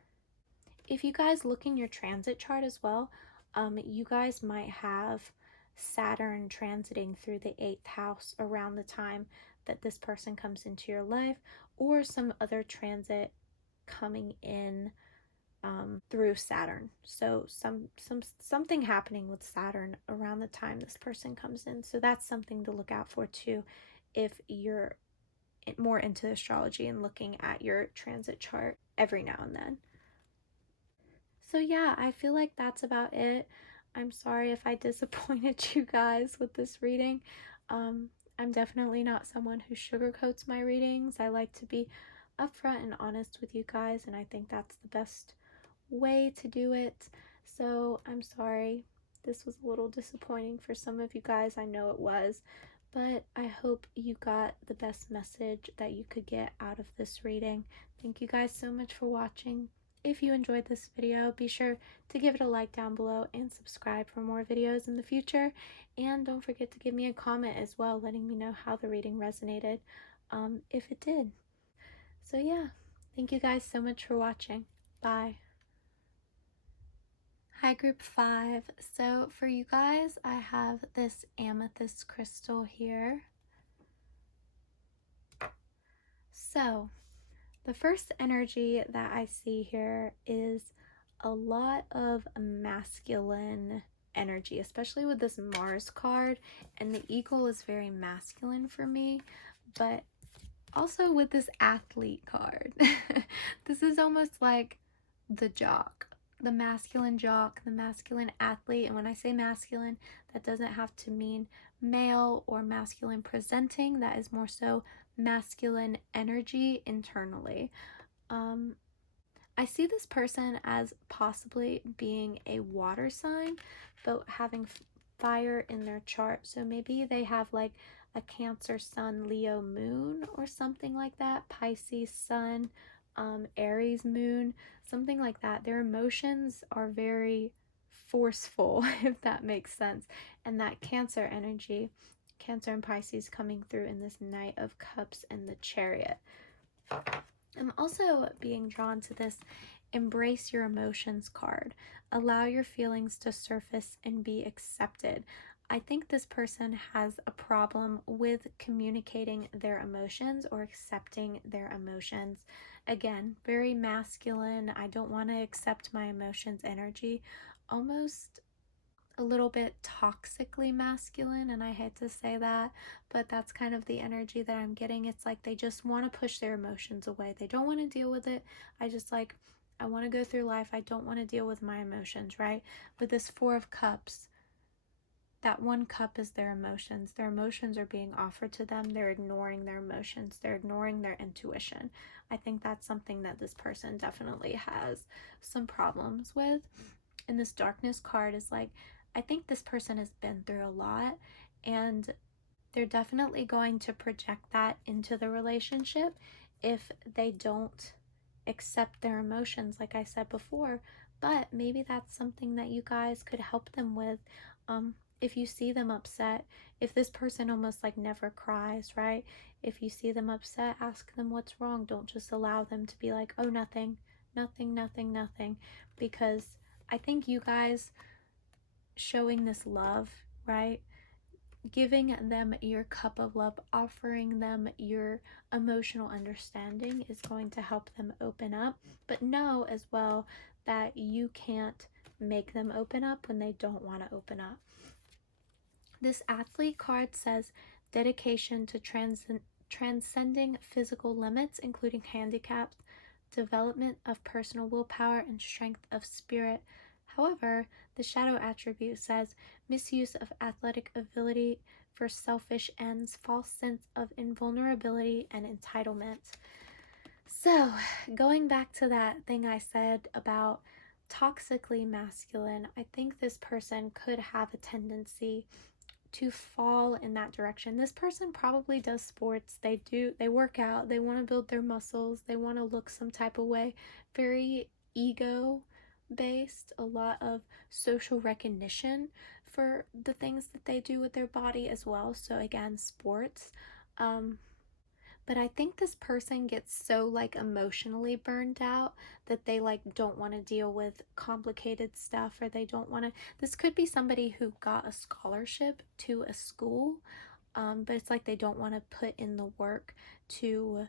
If you guys look in your transit chart as well, you guys might have Saturn transiting through the 8th house around the time that this person comes into your life, or some other transit coming in through Saturn. So something happening with Saturn around the time this person comes in. So that's something to look out for too, if you're more into astrology and looking at your transit chart every now and then. So yeah, I feel like that's about it. I'm sorry if I disappointed you guys with this reading. I'm definitely not someone who sugarcoats my readings. I like to be upfront and honest with you guys, and I think that's the best way to do it. So I'm sorry this was a little disappointing for some of you guys. I know it was, but I hope you got the best message that you could get out of this reading. Thank you guys so much for watching. If you enjoyed this video, be sure to give it a like down below and subscribe for more videos in the future. And don't forget to give me a comment as well, letting me know how the reading resonated, if it did. So yeah, thank you guys so much for watching. Bye. Hi group 5. So for you guys, I have this amethyst crystal here. So the first energy that I see here is a lot of masculine energy, especially with this Mars card, and the eagle is very masculine for me, but also with this athlete card. This is almost like the jock, the masculine jock, the masculine athlete. And when I say masculine, that doesn't have to mean male or masculine presenting. That is more so masculine energy internally. I see this person as possibly being a water sign, but having fire in their chart. So maybe they have like a Cancer Sun, Leo Moon, or something like that. Pisces Sun, Aries Moon, something like that. Their emotions are very forceful, if that makes sense. And that Cancer energy, Cancer and Pisces coming through in this Knight of Cups and the Chariot. I'm also being drawn to this embrace your emotions card. Allow your feelings to surface and be accepted. I think this person has a problem with communicating their emotions or accepting their emotions. Again, very masculine. I don't want to accept my emotions energy. Almost a little bit toxically masculine, and I hate to say that, but that's kind of the energy that I'm getting. It's like they just want to push their emotions away. They don't want to deal with it. I want to go through life. I don't want to deal with my emotions, right? With this Four of Cups, that one cup is their emotions. Their emotions are being offered to them. They're ignoring their emotions. They're ignoring their intuition. I think that's something that this person definitely has some problems with. And this darkness card is like, I think this person has been through a lot, and they're definitely going to project that into the relationship if they don't accept their emotions, like I said before. But maybe that's something that you guys could help them with. If you see them upset, if this person almost like never cries, right? If you see them upset, ask them what's wrong. Don't just allow them to be like, oh, nothing, nothing, nothing, nothing. Because I think you guys showing this love, right? Giving them your cup of love, offering them your emotional understanding is going to help them open up. But know as well that you can't make them open up when they don't want to open up. This athlete card says dedication to transcending physical limits, including handicaps, development of personal willpower, and strength of spirit. However, the shadow attribute says misuse of athletic ability for selfish ends, false sense of invulnerability, and entitlement. So, going back to that thing I said about toxically masculine, I think this person could have a tendency to fall in that direction. This person probably does sports. They work out, they want to build their muscles, they want to look some type of way. Very ego based, a lot of social recognition for the things that they do with their body as well. So again, sports. But I think this person gets so like emotionally burned out that they like don't want to deal with complicated stuff, or they don't want to. This could be somebody who got a scholarship to a school, but it's like they don't want to put in the work to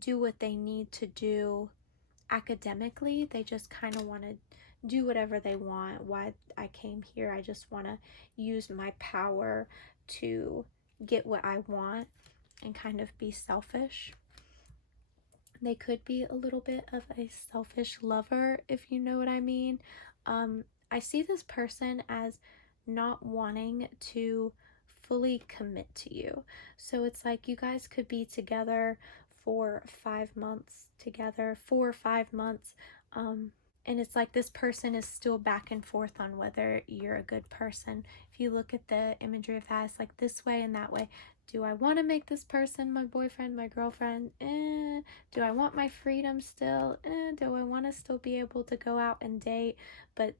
do what they need to do academically. They just kind of want to do whatever they want. Why I came here, I just want to use my power to get what I want and kind of be selfish. They could be a little bit of a selfish lover, if you know what I mean. I see this person as not wanting to fully commit to you. So it's like you guys could be together for 5 months together, 4 or 5 months. And it's like this person is still back and forth on whether you're a good person. If you look at the imagery of that, it's like this way and that way. Do I want to make this person my boyfriend, my girlfriend? Do I want my freedom still? Do I want to still be able to go out and date, but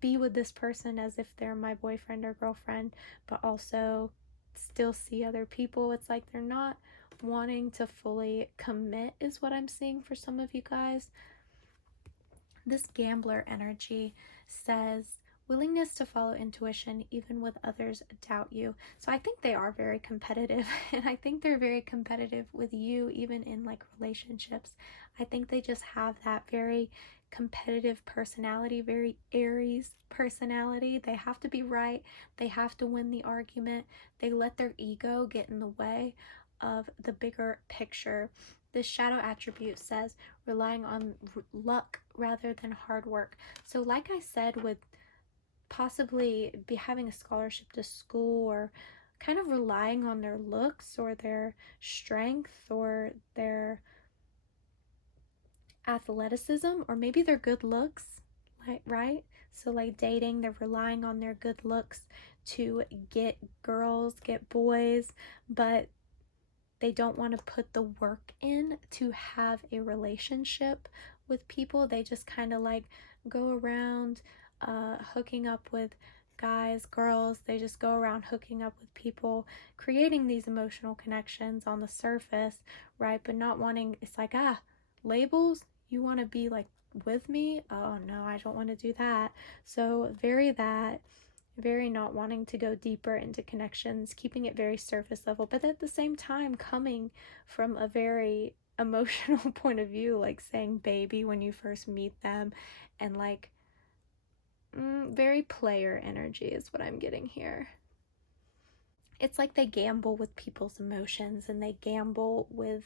be with this person as if they're my boyfriend or girlfriend, but also still see other people? It's like they're not wanting to fully commit, is what I'm seeing for some of you guys. This gambler energy says willingness to follow intuition even with others doubt you. So I think they are very competitive, and I think they're very competitive with you even in like relationships. I think they just have that very competitive personality, very Aries personality. They have to be right. They have to win the argument. They let their ego get in the way of the bigger picture. This shadow attribute says relying on luck rather than hard work. So like I said, with possibly be having a scholarship to school, or kind of relying on their looks or their strength or their athleticism, or maybe their good looks, like, right? So like dating, they're relying on their good looks to get girls, get boys, but they don't want to put the work in to have a relationship with people. They just kind of like go around hooking up with guys, girls. They just go around hooking up with people, creating these emotional connections on the surface, right? But not wanting, it's like, labels, you want to be like with me? Oh no, I don't want to do that. So very not wanting to go deeper into connections, keeping it very surface level, but at the same time coming from a very emotional point of view, like saying baby when you first meet them, and like Very player energy is what I'm getting here. It's like they gamble with people's emotions, and they gamble with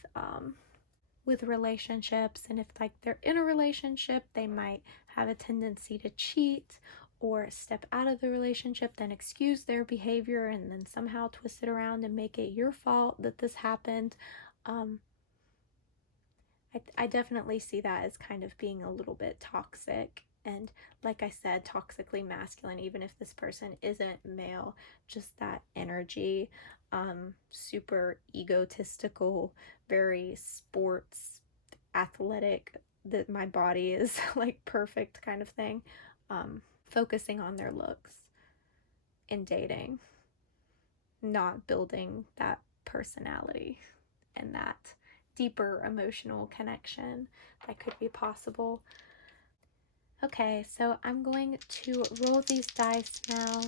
relationships, and if like they're in a relationship, they might have a tendency to cheat or step out of the relationship, then excuse their behavior, and then somehow twist it around and make it your fault that this happened. I definitely see that as kind of being a little bit toxic, and like I said, toxically masculine, even if this person isn't male, just that energy, super egotistical, very sports, athletic, that my body is like perfect kind of thing, focusing on their looks in dating, not building that personality and that deeper emotional connection that could be possible. Okay, so I'm going to roll these dice now.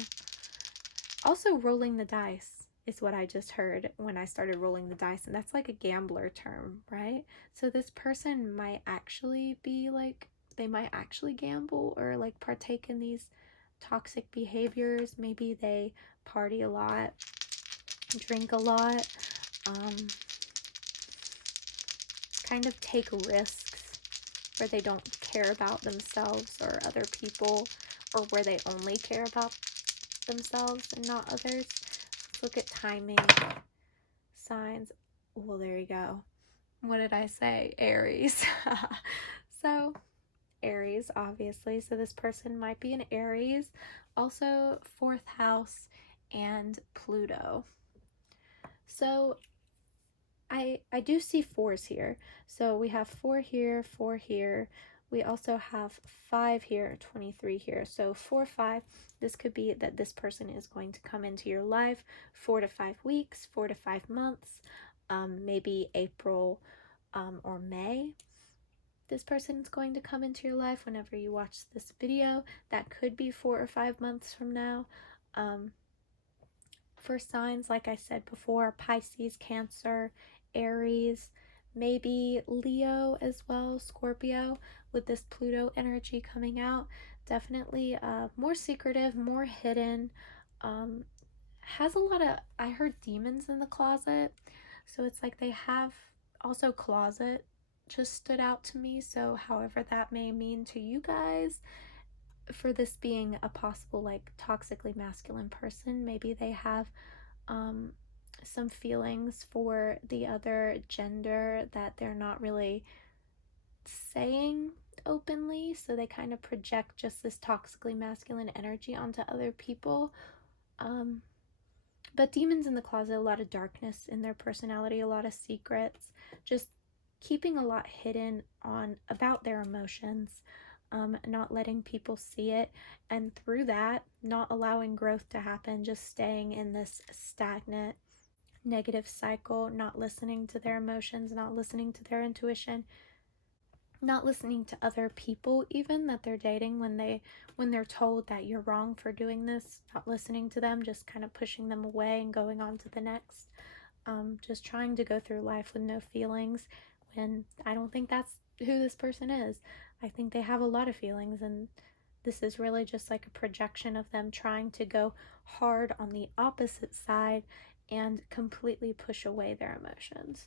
Also, rolling the dice is what I just heard when I started rolling the dice, and that's like a gambler term, right? So this person might actually be like, they might actually gamble or like partake in these toxic behaviors. Maybe they party a lot, drink a lot, kind of take risks where they don't care about themselves or other people, or where they only care about themselves and not others. Let's look at timing signs. Well, there you go. What did I say? Aries. So Aries, obviously. So this person might be an Aries. Also, 4th house and Pluto. So I do see 4s here. So we have 4 here, 4 here. We also have 5 here, 23 here. So 4, 5. This could be that this person is going to come into your life 4 to 5 weeks, 4 to 5 months, maybe April or May. This person is going to come into your life whenever you watch this video. That could be 4 or 5 months from now. For signs, like I said before, Pisces, Cancer, Aries, maybe Leo as well, Scorpio, with this Pluto energy coming out. Definitely more secretive, more hidden. Has a lot of, I heard demons in the closet. So it's like they have also closet just stood out to me. So however that may mean to you guys, for this being a possible like toxically masculine person, maybe they have some feelings for the other gender that they're not really saying openly, so they kind of project just this toxically masculine energy onto other people. But demons in the closet, a lot of darkness in their personality, a lot of secrets, just keeping a lot hidden on about their emotions, not letting people see it, and through that, not allowing growth to happen, just staying in this stagnant, negative cycle, not listening to their emotions, not listening to their intuition, not listening to other people even that they're dating when they're told that you're wrong for doing this, not listening to them, just kind of pushing them away and going on to the next. Just trying to go through life with no feelings, when I don't think that's who this person is. I think they have a lot of feelings, and this is really just like a projection of them trying to go hard on the opposite side and completely push away their emotions.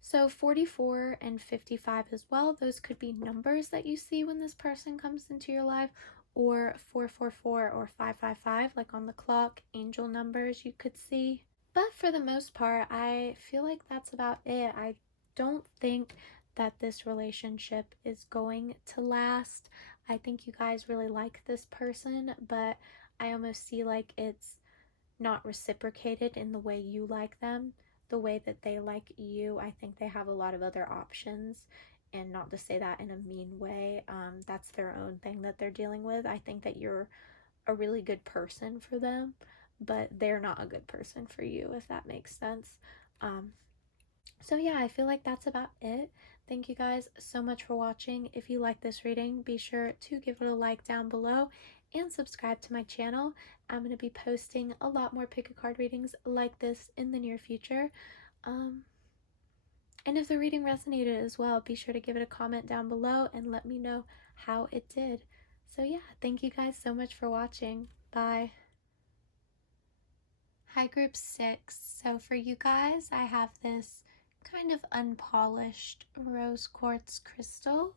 So 44 and 55 as well, those could be numbers that you see when this person comes into your life, or 444 or 555, like on the clock, angel numbers you could see. But for the most part, I feel like that's about it. I don't think that this relationship is going to last. I think you guys really like this person, but I almost see like it's not reciprocated in the way you like them, the way that they like you. I think they have a lot of other options, and not to say that in a mean way. That's their own thing that they're dealing with. I think that you're a really good person for them, but they're not a good person for you, if that makes sense. So yeah, I feel like that's about it. Thank you guys so much for watching. If you like this reading, be sure to give it a like down below and subscribe to my channel. I'm going to be posting a lot more pick a card readings like this in the near future. And if the reading resonated as well, be sure to give it a comment down below and let me know how it did. So yeah, thank you guys so much for watching. Bye. Hi group 6. So for you guys, I have this kind of unpolished rose quartz crystal.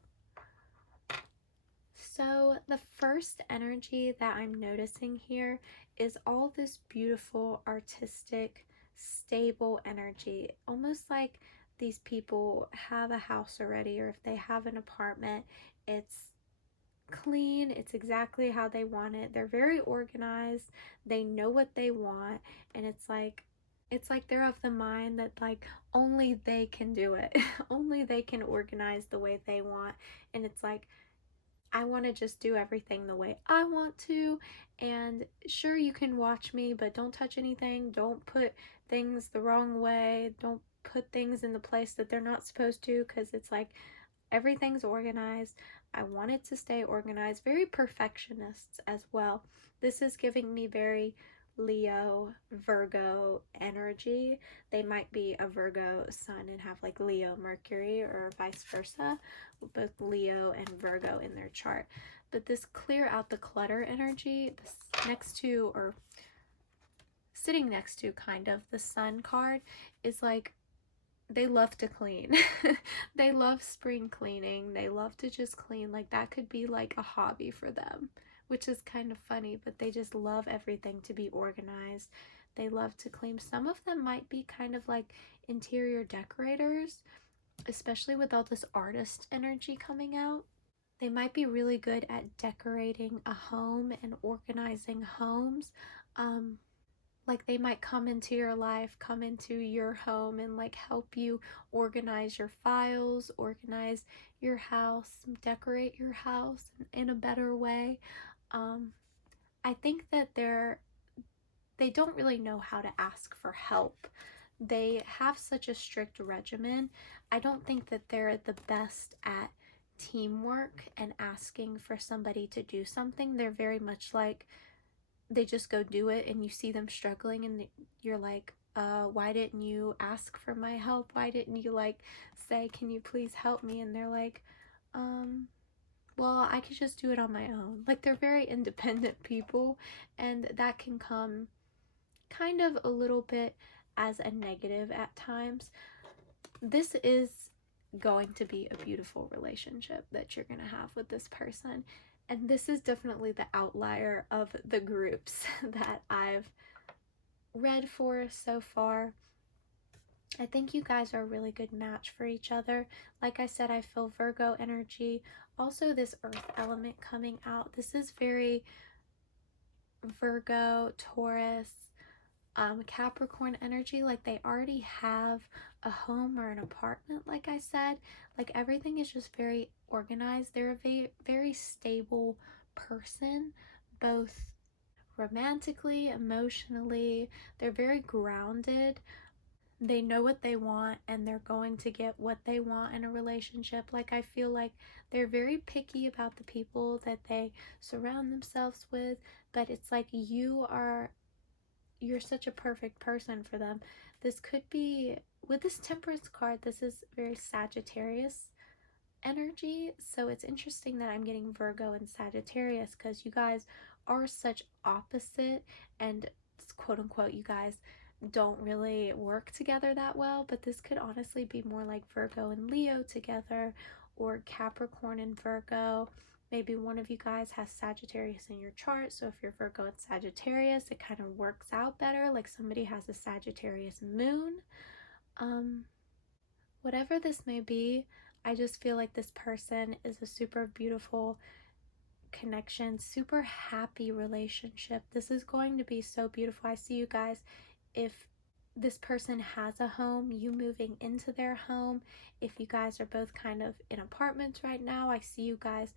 So the first energy that I'm noticing here is all this beautiful, artistic, stable energy. Almost like these people have a house already, or if they have an apartment, it's clean, it's exactly how they want it. They're very organized, they know what they want, and it's like they're of the mind that like only they can do it. Only they can organize the way they want. And it's like, I want to just do everything the way I want to, and sure, you can watch me, but don't touch anything, don't put things the wrong way, don't put things in the place that they're not supposed to, because it's like everything's organized. I want it to stay organized. Very perfectionists as well. This is giving me very Leo, Virgo energy. They might be a Virgo sun and have like Leo Mercury, or vice versa, both Leo and Virgo in their chart. But this clear out the clutter energy, this next to, or sitting next to kind of, the sun card, is like they love to clean. They love spring cleaning. They love to just clean. Like that could be like a hobby for them, which is kind of funny, but they just love everything to be organized. They love to clean. Some of them might be kind of like interior decorators, especially with all this artist energy coming out. They might be really good at decorating a home and organizing homes. Um, like they might come into your life, come into your home, and like help you organize your files, organize your house, decorate your house in a better way. um I think that they don't really know how to ask for help. They have such a strict regimen. I don't think that they're the best at teamwork and asking for somebody to do something. They're very much like, they just go do it, and you see them struggling, and you're like, why didn't you ask for my help? Why didn't you like say, can you please help me? And they're like, um well, I could just do it on my own. Like they're very independent people, and that can come kind of a little bit as a negative at times. This is going to be a beautiful relationship that you're going to have with this person. And this is definitely the outlier of the groups that I've read for so far. I think you guys are a really good match for each other. Like I said, I feel Virgo energy. Also, this earth element coming out. This is very Virgo, Taurus, Capricorn energy. Like they already have a home or an apartment, like I said. Like everything is just very organized. They're a very stable person, both romantically, emotionally. They're very grounded. They know what they want, and they're going to get what they want in a relationship. Like I feel like they're very picky about the people that they surround themselves with, but it's like you're such a perfect person for them. This could be, with this Temperance card, this is very Sagittarius energy. So it's interesting that I'm getting Virgo and Sagittarius, because you guys are such opposite, and quote unquote, you guys don't really work together that well. But this could honestly be more like Virgo and Leo together, or Capricorn and Virgo. Maybe one of you guys has Sagittarius in your chart, so if you're Virgo and Sagittarius, it kind of works out better. Like somebody has a Sagittarius moon. Whatever this may be, I just feel like this person is a super beautiful connection, super happy relationship. This is going to be so beautiful. I see you guys, if this person has a home, you moving into their home. If you guys are both kind of in apartments right now, I see you guys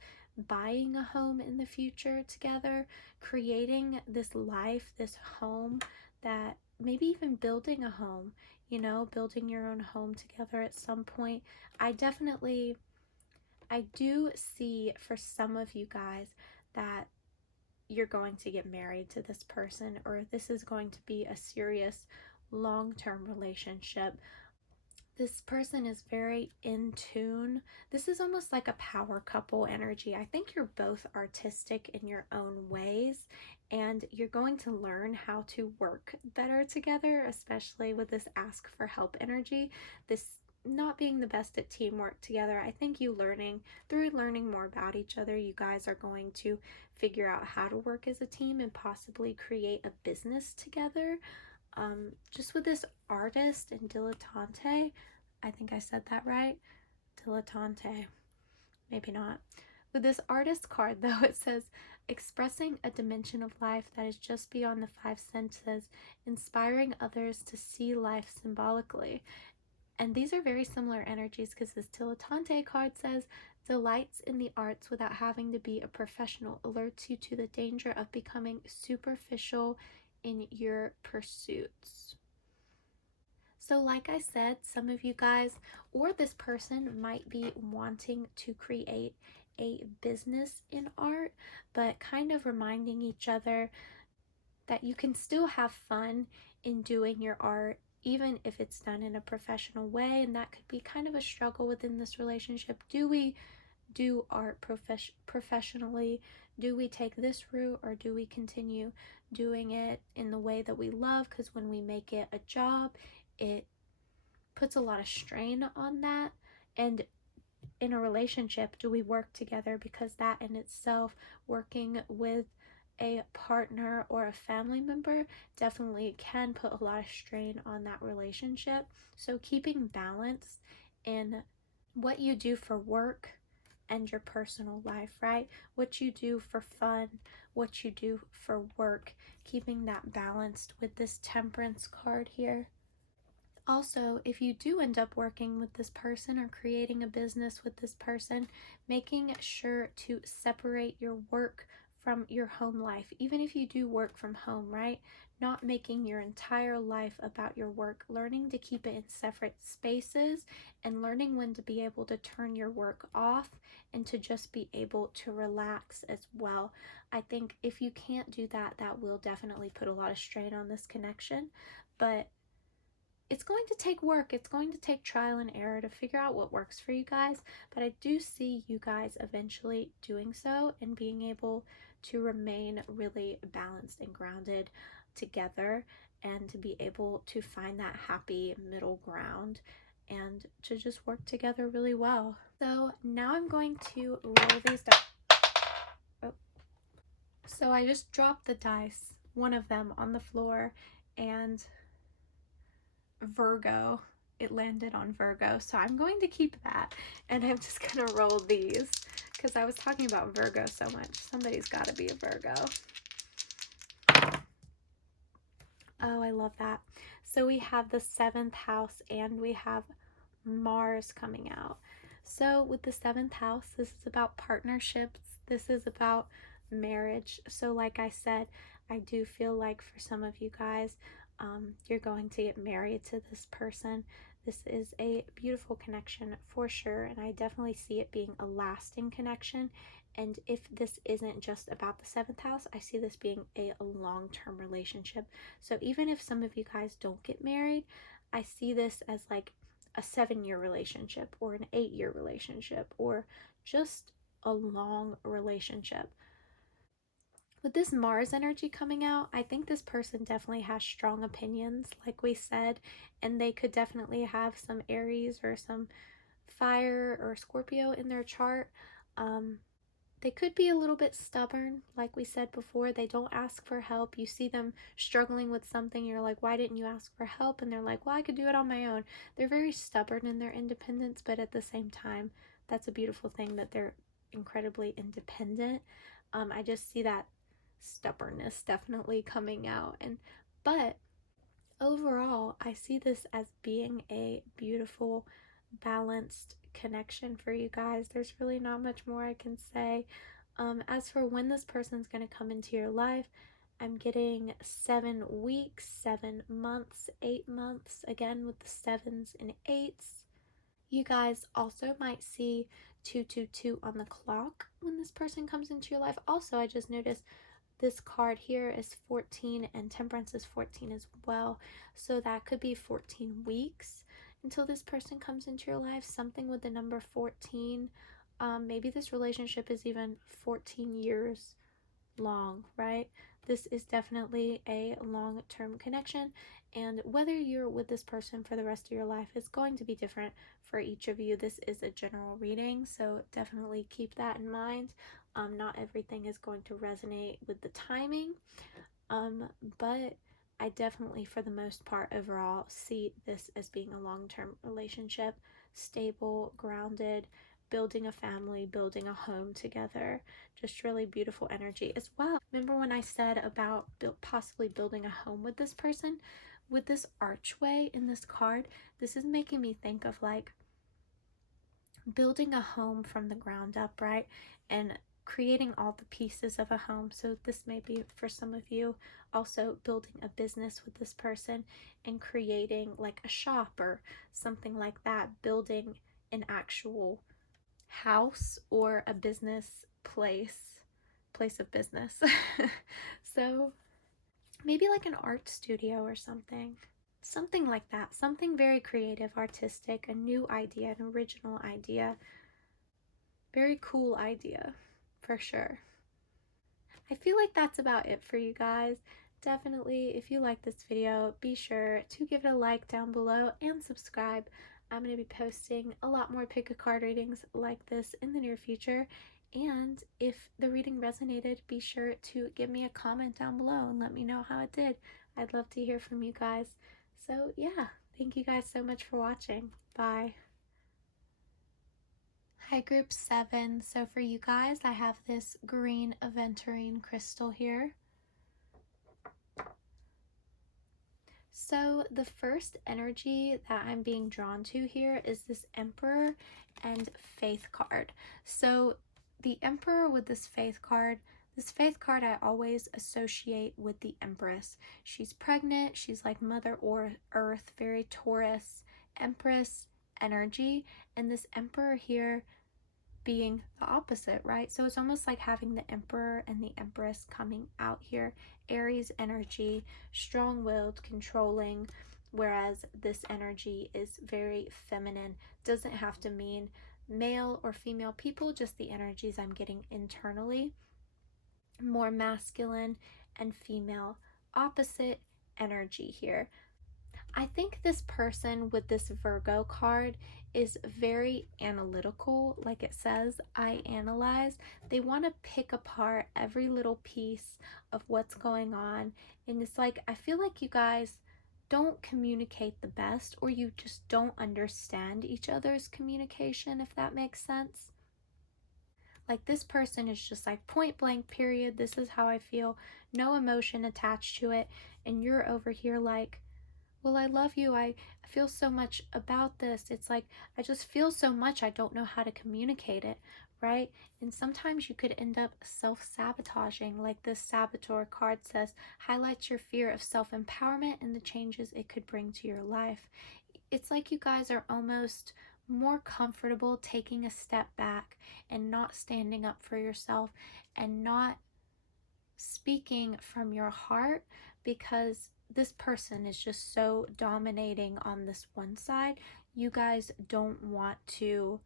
buying a home in the future together, creating this life, this home, that maybe even building a home, building your own home together at some point. I do see for some of you guys that you're going to get married to this person, or this is going to be a serious long-term relationship. This person is very in tune. This is almost like a power couple energy. I think you're both artistic in your own ways, and you're going to learn how to work better together, especially with this ask for help energy. This not being the best at teamwork together. I think through learning more about each other, you guys are going to figure out how to work as a team and possibly create a business together. Just with this artist and dilettante, I think I said that right. Dilettante, maybe not. With this artist card, though, it says expressing a dimension of life that is just beyond the five senses, inspiring others to see life symbolically. And these are very similar energies because this dilettante card says delights in the arts without having to be a professional, alerts you to the danger of becoming superficial in your pursuits. So like I said, some of you guys or this person might be wanting to create a business in art, but kind of reminding each other that you can still have fun in doing your art even if it's done in a professional way. And that could be kind of a struggle within this relationship. Do we do art professionally? Do we take this route, or do we continue doing it in the way that we love? Because when we make it a job, it puts a lot of strain on that. And in a relationship, do we work together? Because that in itself, working with a partner or a family member, definitely can put a lot of strain on that relationship. So keeping balance in what you do for work and your personal life, right? What you do for fun, what you do for work, keeping that balanced with this temperance card here. Also, if you do end up working with this person or creating a business with this person, making sure to separate your work from your home life. Even if you do work from home, right? Not making your entire life about your work, learning to keep it in separate spaces, and learning when to be able to turn your work off and to just be able to relax as well. I think if you can't do that, that will definitely put a lot of strain on this connection. But it's going to take work. It's going to take trial and error to figure out what works for you guys. But I do see you guys eventually doing so and being able to remain really balanced and grounded together, and to be able to find that happy middle ground and to just work together really well. So now I'm going to roll these dice. Oh. So I just dropped the dice, one of them on the floor, and Virgo, it landed on Virgo, so I'm going to keep that, and I'm just gonna roll these because I was talking about Virgo so much. Somebody's got to be a Virgo. Oh, I love that. So we have the 7th house and we have Mars coming out. So with the 7th house, this is about partnerships. This is about marriage. So like I said, I do feel like for some of you guys, you're going to get married to this person. This is a beautiful connection for sure, and I definitely see it being a lasting connection. And if this isn't just about the 7th house, I see this being a long-term relationship. So even if some of you guys don't get married, I see this as like a 7-year relationship or an 8-year relationship or just a long relationship. With this Mars energy coming out, I think this person definitely has strong opinions, like we said, and they could definitely have some Aries or some fire or Scorpio in their chart. They could be a little bit stubborn, like we said before. They don't ask for help. You see them struggling with something, you're like, why didn't you ask for help? And they're like, well, I could do it on my own. They're very stubborn in their independence, but at the same time, that's a beautiful thing that they're incredibly independent. I just see that stubbornness definitely coming out. But overall, I see this as being a beautiful, balanced connection for you guys. There's really not much more I can say. As for when this person's going to come into your life, I'm getting 7 weeks, 7 months, 8 months, again with the 7s and 8s. You guys also might see 222 on the clock when this person comes into your life. Also, I just noticed this card here is 14 and temperance is 14 as well, so that could be 14 weeks. until this person comes into your life. Something with the number 14. Maybe this relationship is even 14 years long, right? This is definitely a long-term connection, and whether you're with this person for the rest of your life is going to be different for each of you. This is a general reading, so definitely keep that in mind. Not everything is going to resonate with the timing, but I definitely, for the most part, overall, see this as being a long-term relationship, stable, grounded, building a family, building a home together. Just really beautiful energy as well. Remember when I said about possibly building a home with this person? With this archway in this card, this is making me think of like building a home from the ground up, right? And creating all the pieces of a home. So this may be for some of you also building a business with this person and creating like a shop or something like that, building an actual house or a business place of business. So maybe like an art studio or something like that, something very creative, artistic, a new idea, an original idea, very cool idea for sure. I feel like that's about it for you guys. Definitely, if you like this video, be sure to give it a like down below and subscribe. I'm going to be posting a lot more pick a card readings like this in the near future. And if the reading resonated, be sure to give me a comment down below and let me know how it did. I'd love to hear from you guys. So yeah, thank you guys so much for watching. Bye. Hi group 7. So for you guys, I have this green aventurine crystal here. So the first energy that I'm being drawn to here is this Emperor and Faith card. So the Emperor with this Faith card I always associate with the Empress. She's pregnant, she's like Mother or Earth, very Taurus, Empress energy, and this Emperor here being the opposite, right? So it's almost like having the Emperor and the Empress coming out here. Aries energy, strong-willed, controlling, whereas this energy is very feminine. Doesn't have to mean male or female people, just the energies I'm getting internally. More masculine and female, opposite energy here. I think this person with this Virgo card is very analytical. Like it says, I analyze. They want to pick apart every little piece of what's going on. And it's like, I feel like you guys don't communicate the best, or you just don't understand each other's communication, if that makes sense. Like this person is just like point blank, period. This is how I feel. No emotion attached to it. And you're over here like, well, I love you. I feel so much about this. It's like, I just feel so much. I don't know how to communicate it, right? And sometimes you could end up self-sabotaging, like this saboteur card says, highlights your fear of self-empowerment and the changes it could bring to your life. It's like you guys are almost more comfortable taking a step back and not standing up for yourself and not speaking from your heart, because this person is just so dominating on this one side. You guys don't want to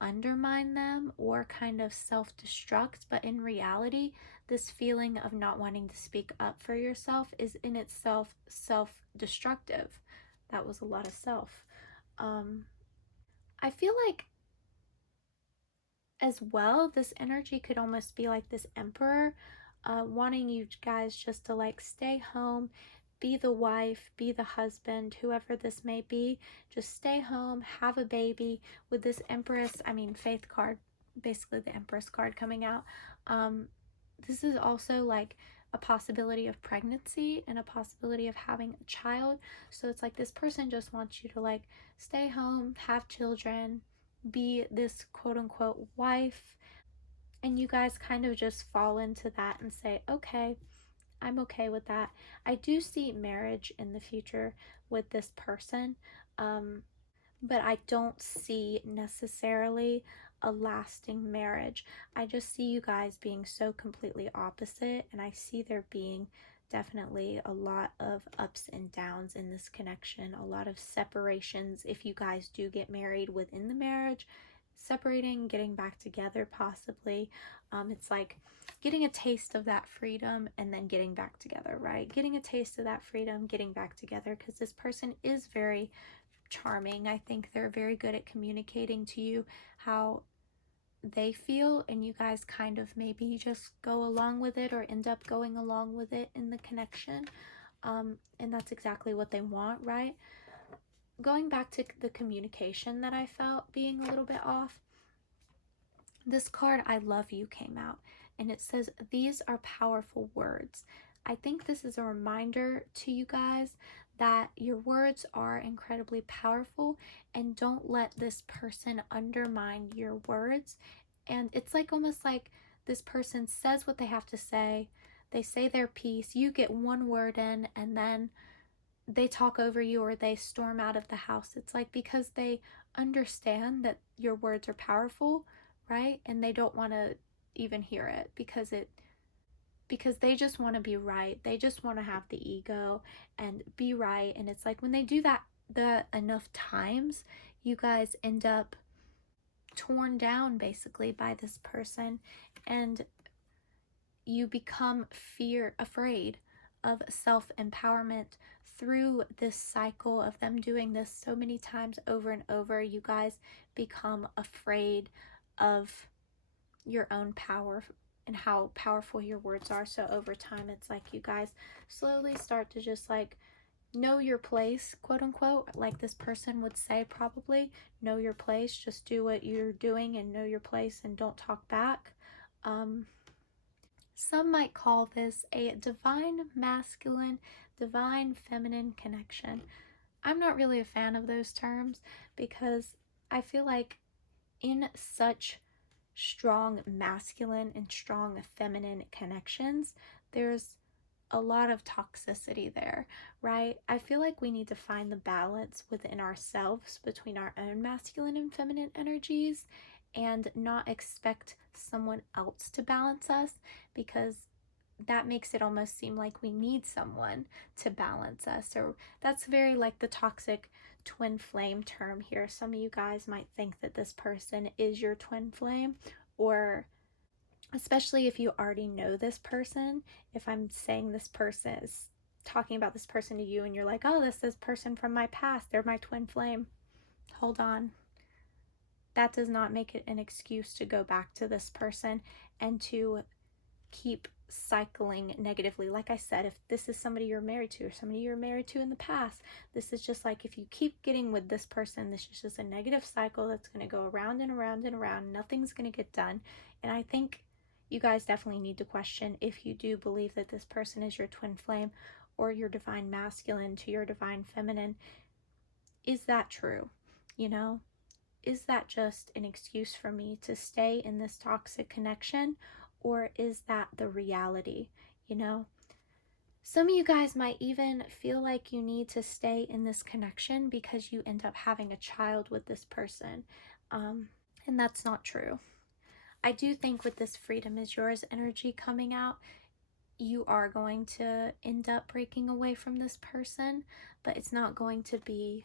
undermine them or kind of self-destruct, but in reality, this feeling of not wanting to speak up for yourself is in itself self-destructive. That was a lot of self. I feel like as well, this energy could almost be like this Emperor wanting you guys just to like stay home, be the wife, be the husband, whoever this may be. Just stay home, have a baby. With this Faith card, basically the Empress card coming out. This is also like a possibility of pregnancy and a possibility of having a child. So it's like this person just wants you to like stay home, have children, be this quote unquote wife, and you guys kind of just fall into that and say, okay, I'm okay with that. I do see marriage in the future with this person, but I don't see necessarily a lasting marriage. I just see you guys being so completely opposite, and I see there being definitely a lot of ups and downs in this connection, a lot of separations if you guys do get married within the marriage, separating, getting back together possibly. It's like getting a taste of that freedom and then getting back together, right? Getting a taste of that freedom, getting back together, because this person is very charming. I think they're very good at communicating to you how they feel, and you guys kind of maybe just go along with it or end up going along with it in the connection. And that's exactly what they want, right? Going back to the communication that I felt being a little bit off, this card, I love you, came out, and it says, these are powerful words. I think this is a reminder to you guys that your words are incredibly powerful, and don't let this person undermine your words. And it's like almost like this person says what they have to say, they say their piece, you get one word in, and then they talk over you or they storm out of the house. It's like because they understand that your words are powerful, right? And they don't want to even hear it because they just want to be right. They just want to have the ego and be right. And it's like when they do that the enough times, you guys end up torn down basically by this person, and you become afraid of self-empowerment through this cycle of them doing this so many times over and over. You guys become afraid of your own power and how powerful your words are. So over time, it's like you guys slowly start to just like know your place, quote unquote, like this person would say, probably know your place, just do what you're doing and know your place and don't talk back. Some might call this a divine masculine, divine feminine connection. I'm not really a fan of those terms because I feel like in such strong masculine and strong feminine connections, there's a lot of toxicity there, right? I feel like we need to find the balance within ourselves between our own masculine and feminine energies and not expect someone else to balance us, because that makes it almost seem like we need someone to balance us. Or that's very like the toxic twin flame term here. Some of you guys might think that this person is your twin flame, or especially if you already know this person. If I'm saying this person is talking about this person to you and you're like, oh, this is person from my past, they're my twin flame. Hold on. That does not make it an excuse to go back to this person and to keep cycling negatively. Like I said, if this is somebody you're married to or somebody you're married to in the past, this is just like if you keep getting with this person, this is just a negative cycle that's going to go around and around and around. Nothing's going to get done. And I think you guys definitely need to question if you do believe that this person is your twin flame or your divine masculine to your divine feminine. Is that true? You know, is that just an excuse for me to stay in this toxic connection, or is that the reality? You know, some of you guys might even feel like you need to stay in this connection because you end up having a child with this person, and that's not true. I do think with this freedom is yours energy coming out, you are going to end up breaking away from this person, but it's not going to be,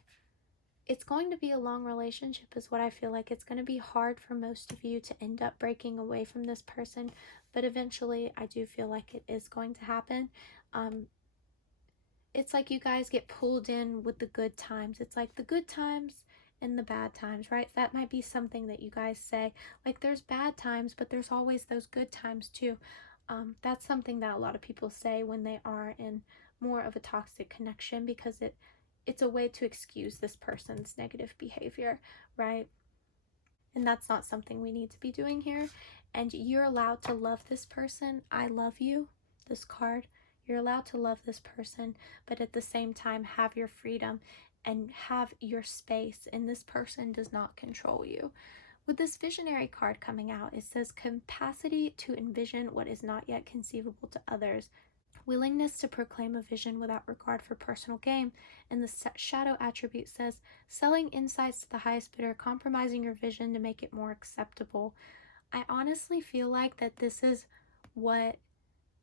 it's going to be a long relationship is what I feel like. It's going to be hard for most of you to end up breaking away from this person, but eventually I do feel like it is going to happen. It's like you guys get pulled in with the good times. It's like the good times and the bad times, right? That might be something that you guys say, like there's bad times, but there's always those good times too. That's something that a lot of people say when they are in more of a toxic connection, because it's a way to excuse this person's negative behavior, right? And that's not something we need to be doing here. And you're allowed to love this person. I love you, this card. You're allowed to love this person, but at the same time have your freedom and have your space, and this person does not control you. With this visionary card coming out, it says capacity to envision what is not yet conceivable to others, willingness to proclaim a vision without regard for personal gain. And the shadow attribute says selling insights to the highest bidder, compromising your vision to make it more acceptable. I honestly feel like that this is what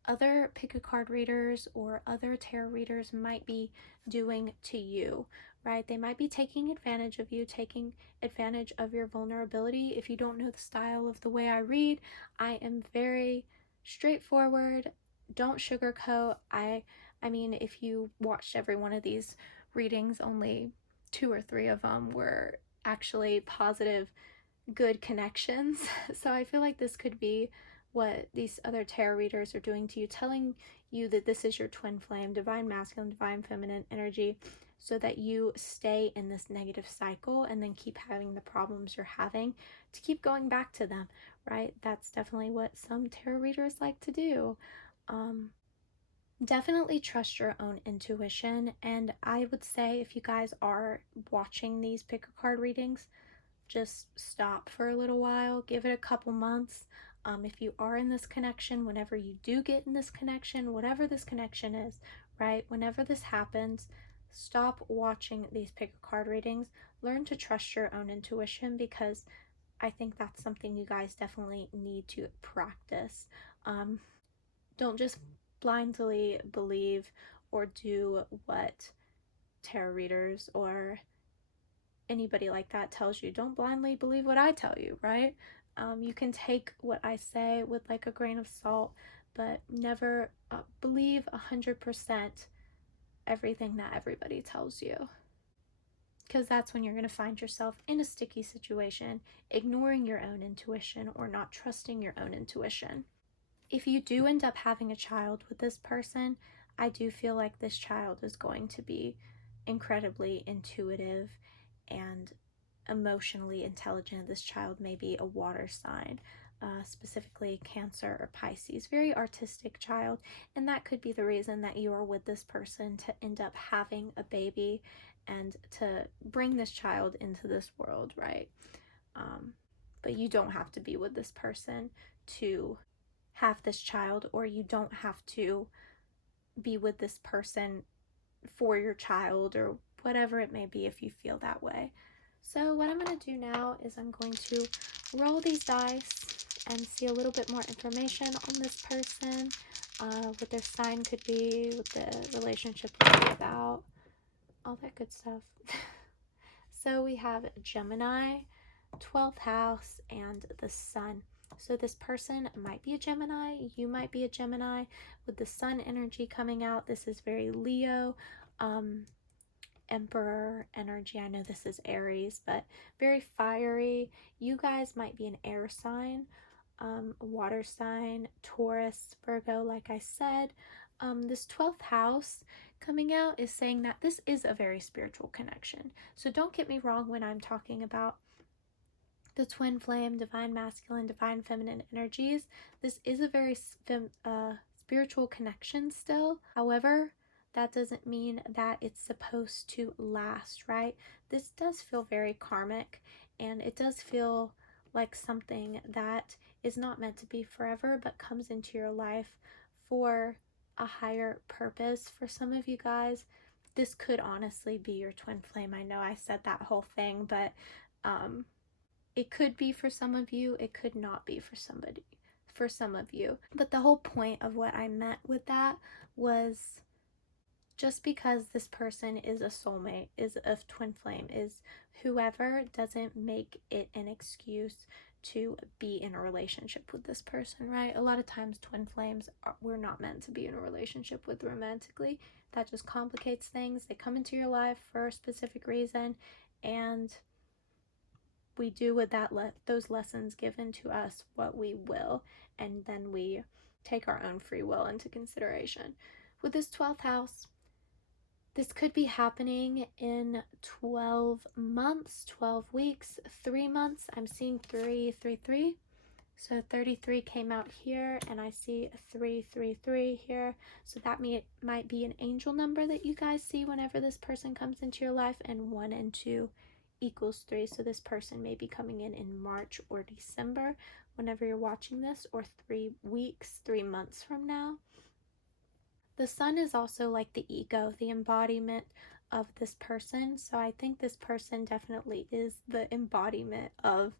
other pick a card readers or other tarot readers might be doing to you, right? They might be taking advantage of you, taking advantage of your vulnerability. If you don't know the style of the way I read, I am very straightforward, don't sugarcoat. I mean, if you watched every one of these readings, only 2 or 3 of them were actually positive, good connections. So I feel like this could be what these other tarot readers are doing to you, telling you that this is your twin flame, divine masculine, divine feminine energy, so that you stay in this negative cycle and then keep having the problems you're having to keep going back to them, right? That's definitely what some tarot readers like to do. Definitely trust your own intuition. And I would say if you guys are watching these pick a card readings, just stop for a little while, give it a couple months. If you are in this connection, whenever you do get in this connection, whatever this connection is, right? Whenever this happens, stop watching these pick a card readings. Learn to trust your own intuition, because I think that's something you guys definitely need to practice. Don't just blindly believe or do what tarot readers or anybody like that tells you. Don't blindly believe what I tell you, right? You can take what I say with like a grain of salt, but never believe 100% everything that everybody tells you, because that's when you're going to find yourself in a sticky situation, ignoring your own intuition or not trusting your own intuition. If you do end up having a child with this person, I do feel like this child is going to be incredibly intuitive and emotionally intelligent. This child may be a water sign, specifically Cancer or Pisces. Very artistic child, and that could be the reason that you are with this person, to end up having a baby and to bring this child into this world, right? But you don't have to be with this person to have this child, or you don't have to be with this person for your child, or whatever it may be if you feel that way. So what I'm going to do now is I'm going to roll these dice and see a little bit more information on this person, what their sign could be, what the relationship would be about, all that good stuff. So we have Gemini, 12th house, and the sun. So this person might be a Gemini, you might be a Gemini. With the sun energy coming out, this is very Leo, Emperor energy. I know this is Aries, but very fiery. You guys might be an air sign, water sign, Taurus, Virgo, like I said. This 12th house coming out is saying that this is a very spiritual connection. So don't get me wrong when I'm talking about the twin flame, divine masculine, divine feminine energies. This is a very spiritual connection still. However, that doesn't mean that it's supposed to last, right? This does feel very karmic, and it does feel like something that is not meant to be forever, but comes into your life for a higher purpose. For some of you guys, this could honestly be your twin flame. I know I said that whole thing, but it could be for some of you, it could not be for some of you. But the whole point of what I meant with that was, just because this person is a soulmate, is a twin flame, is whoever, doesn't make it an excuse to be in a relationship with this person, right? A lot of times twin flames we're not meant to be in a relationship with romantically. That just complicates things. They come into your life for a specific reason, and we do with that those lessons given to us what we will, and then we take our own free will into consideration. With this 12th house, this could be happening in 12 months, 12 weeks, 3 months. I'm seeing 333. So 33 came out here, and I see 333 here. So that might be an angel number that you guys see whenever this person comes into your life, and 1 and 2 equals 3. So this person may be coming in March or December whenever you're watching this, or 3 weeks, 3 months from now. The sun is also like the ego, the embodiment of this person. So I think this person definitely is the embodiment of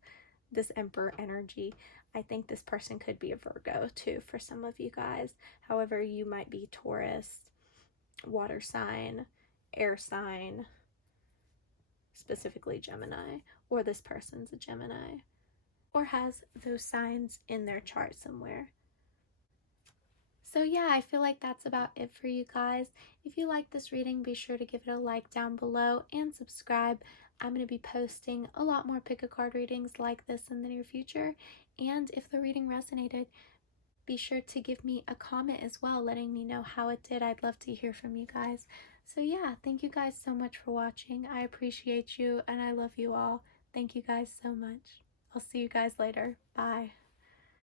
this Emperor energy. I think this person could be a Virgo too for some of you guys. However, you might be Taurus, water sign, air sign, specifically Gemini, or this person's a Gemini, or has those signs in their chart somewhere. So yeah, I feel like that's about it for you guys. If you like this reading, be sure to give it a like down below and subscribe. I'm going to be posting a lot more pick a card readings like this in the near future. And if the reading resonated, be sure to give me a comment as well, letting me know how it did. I'd love to hear from you guys. So yeah, thank you guys so much for watching. I appreciate you and I love you all. Thank you guys so much. I'll see you guys later. Bye.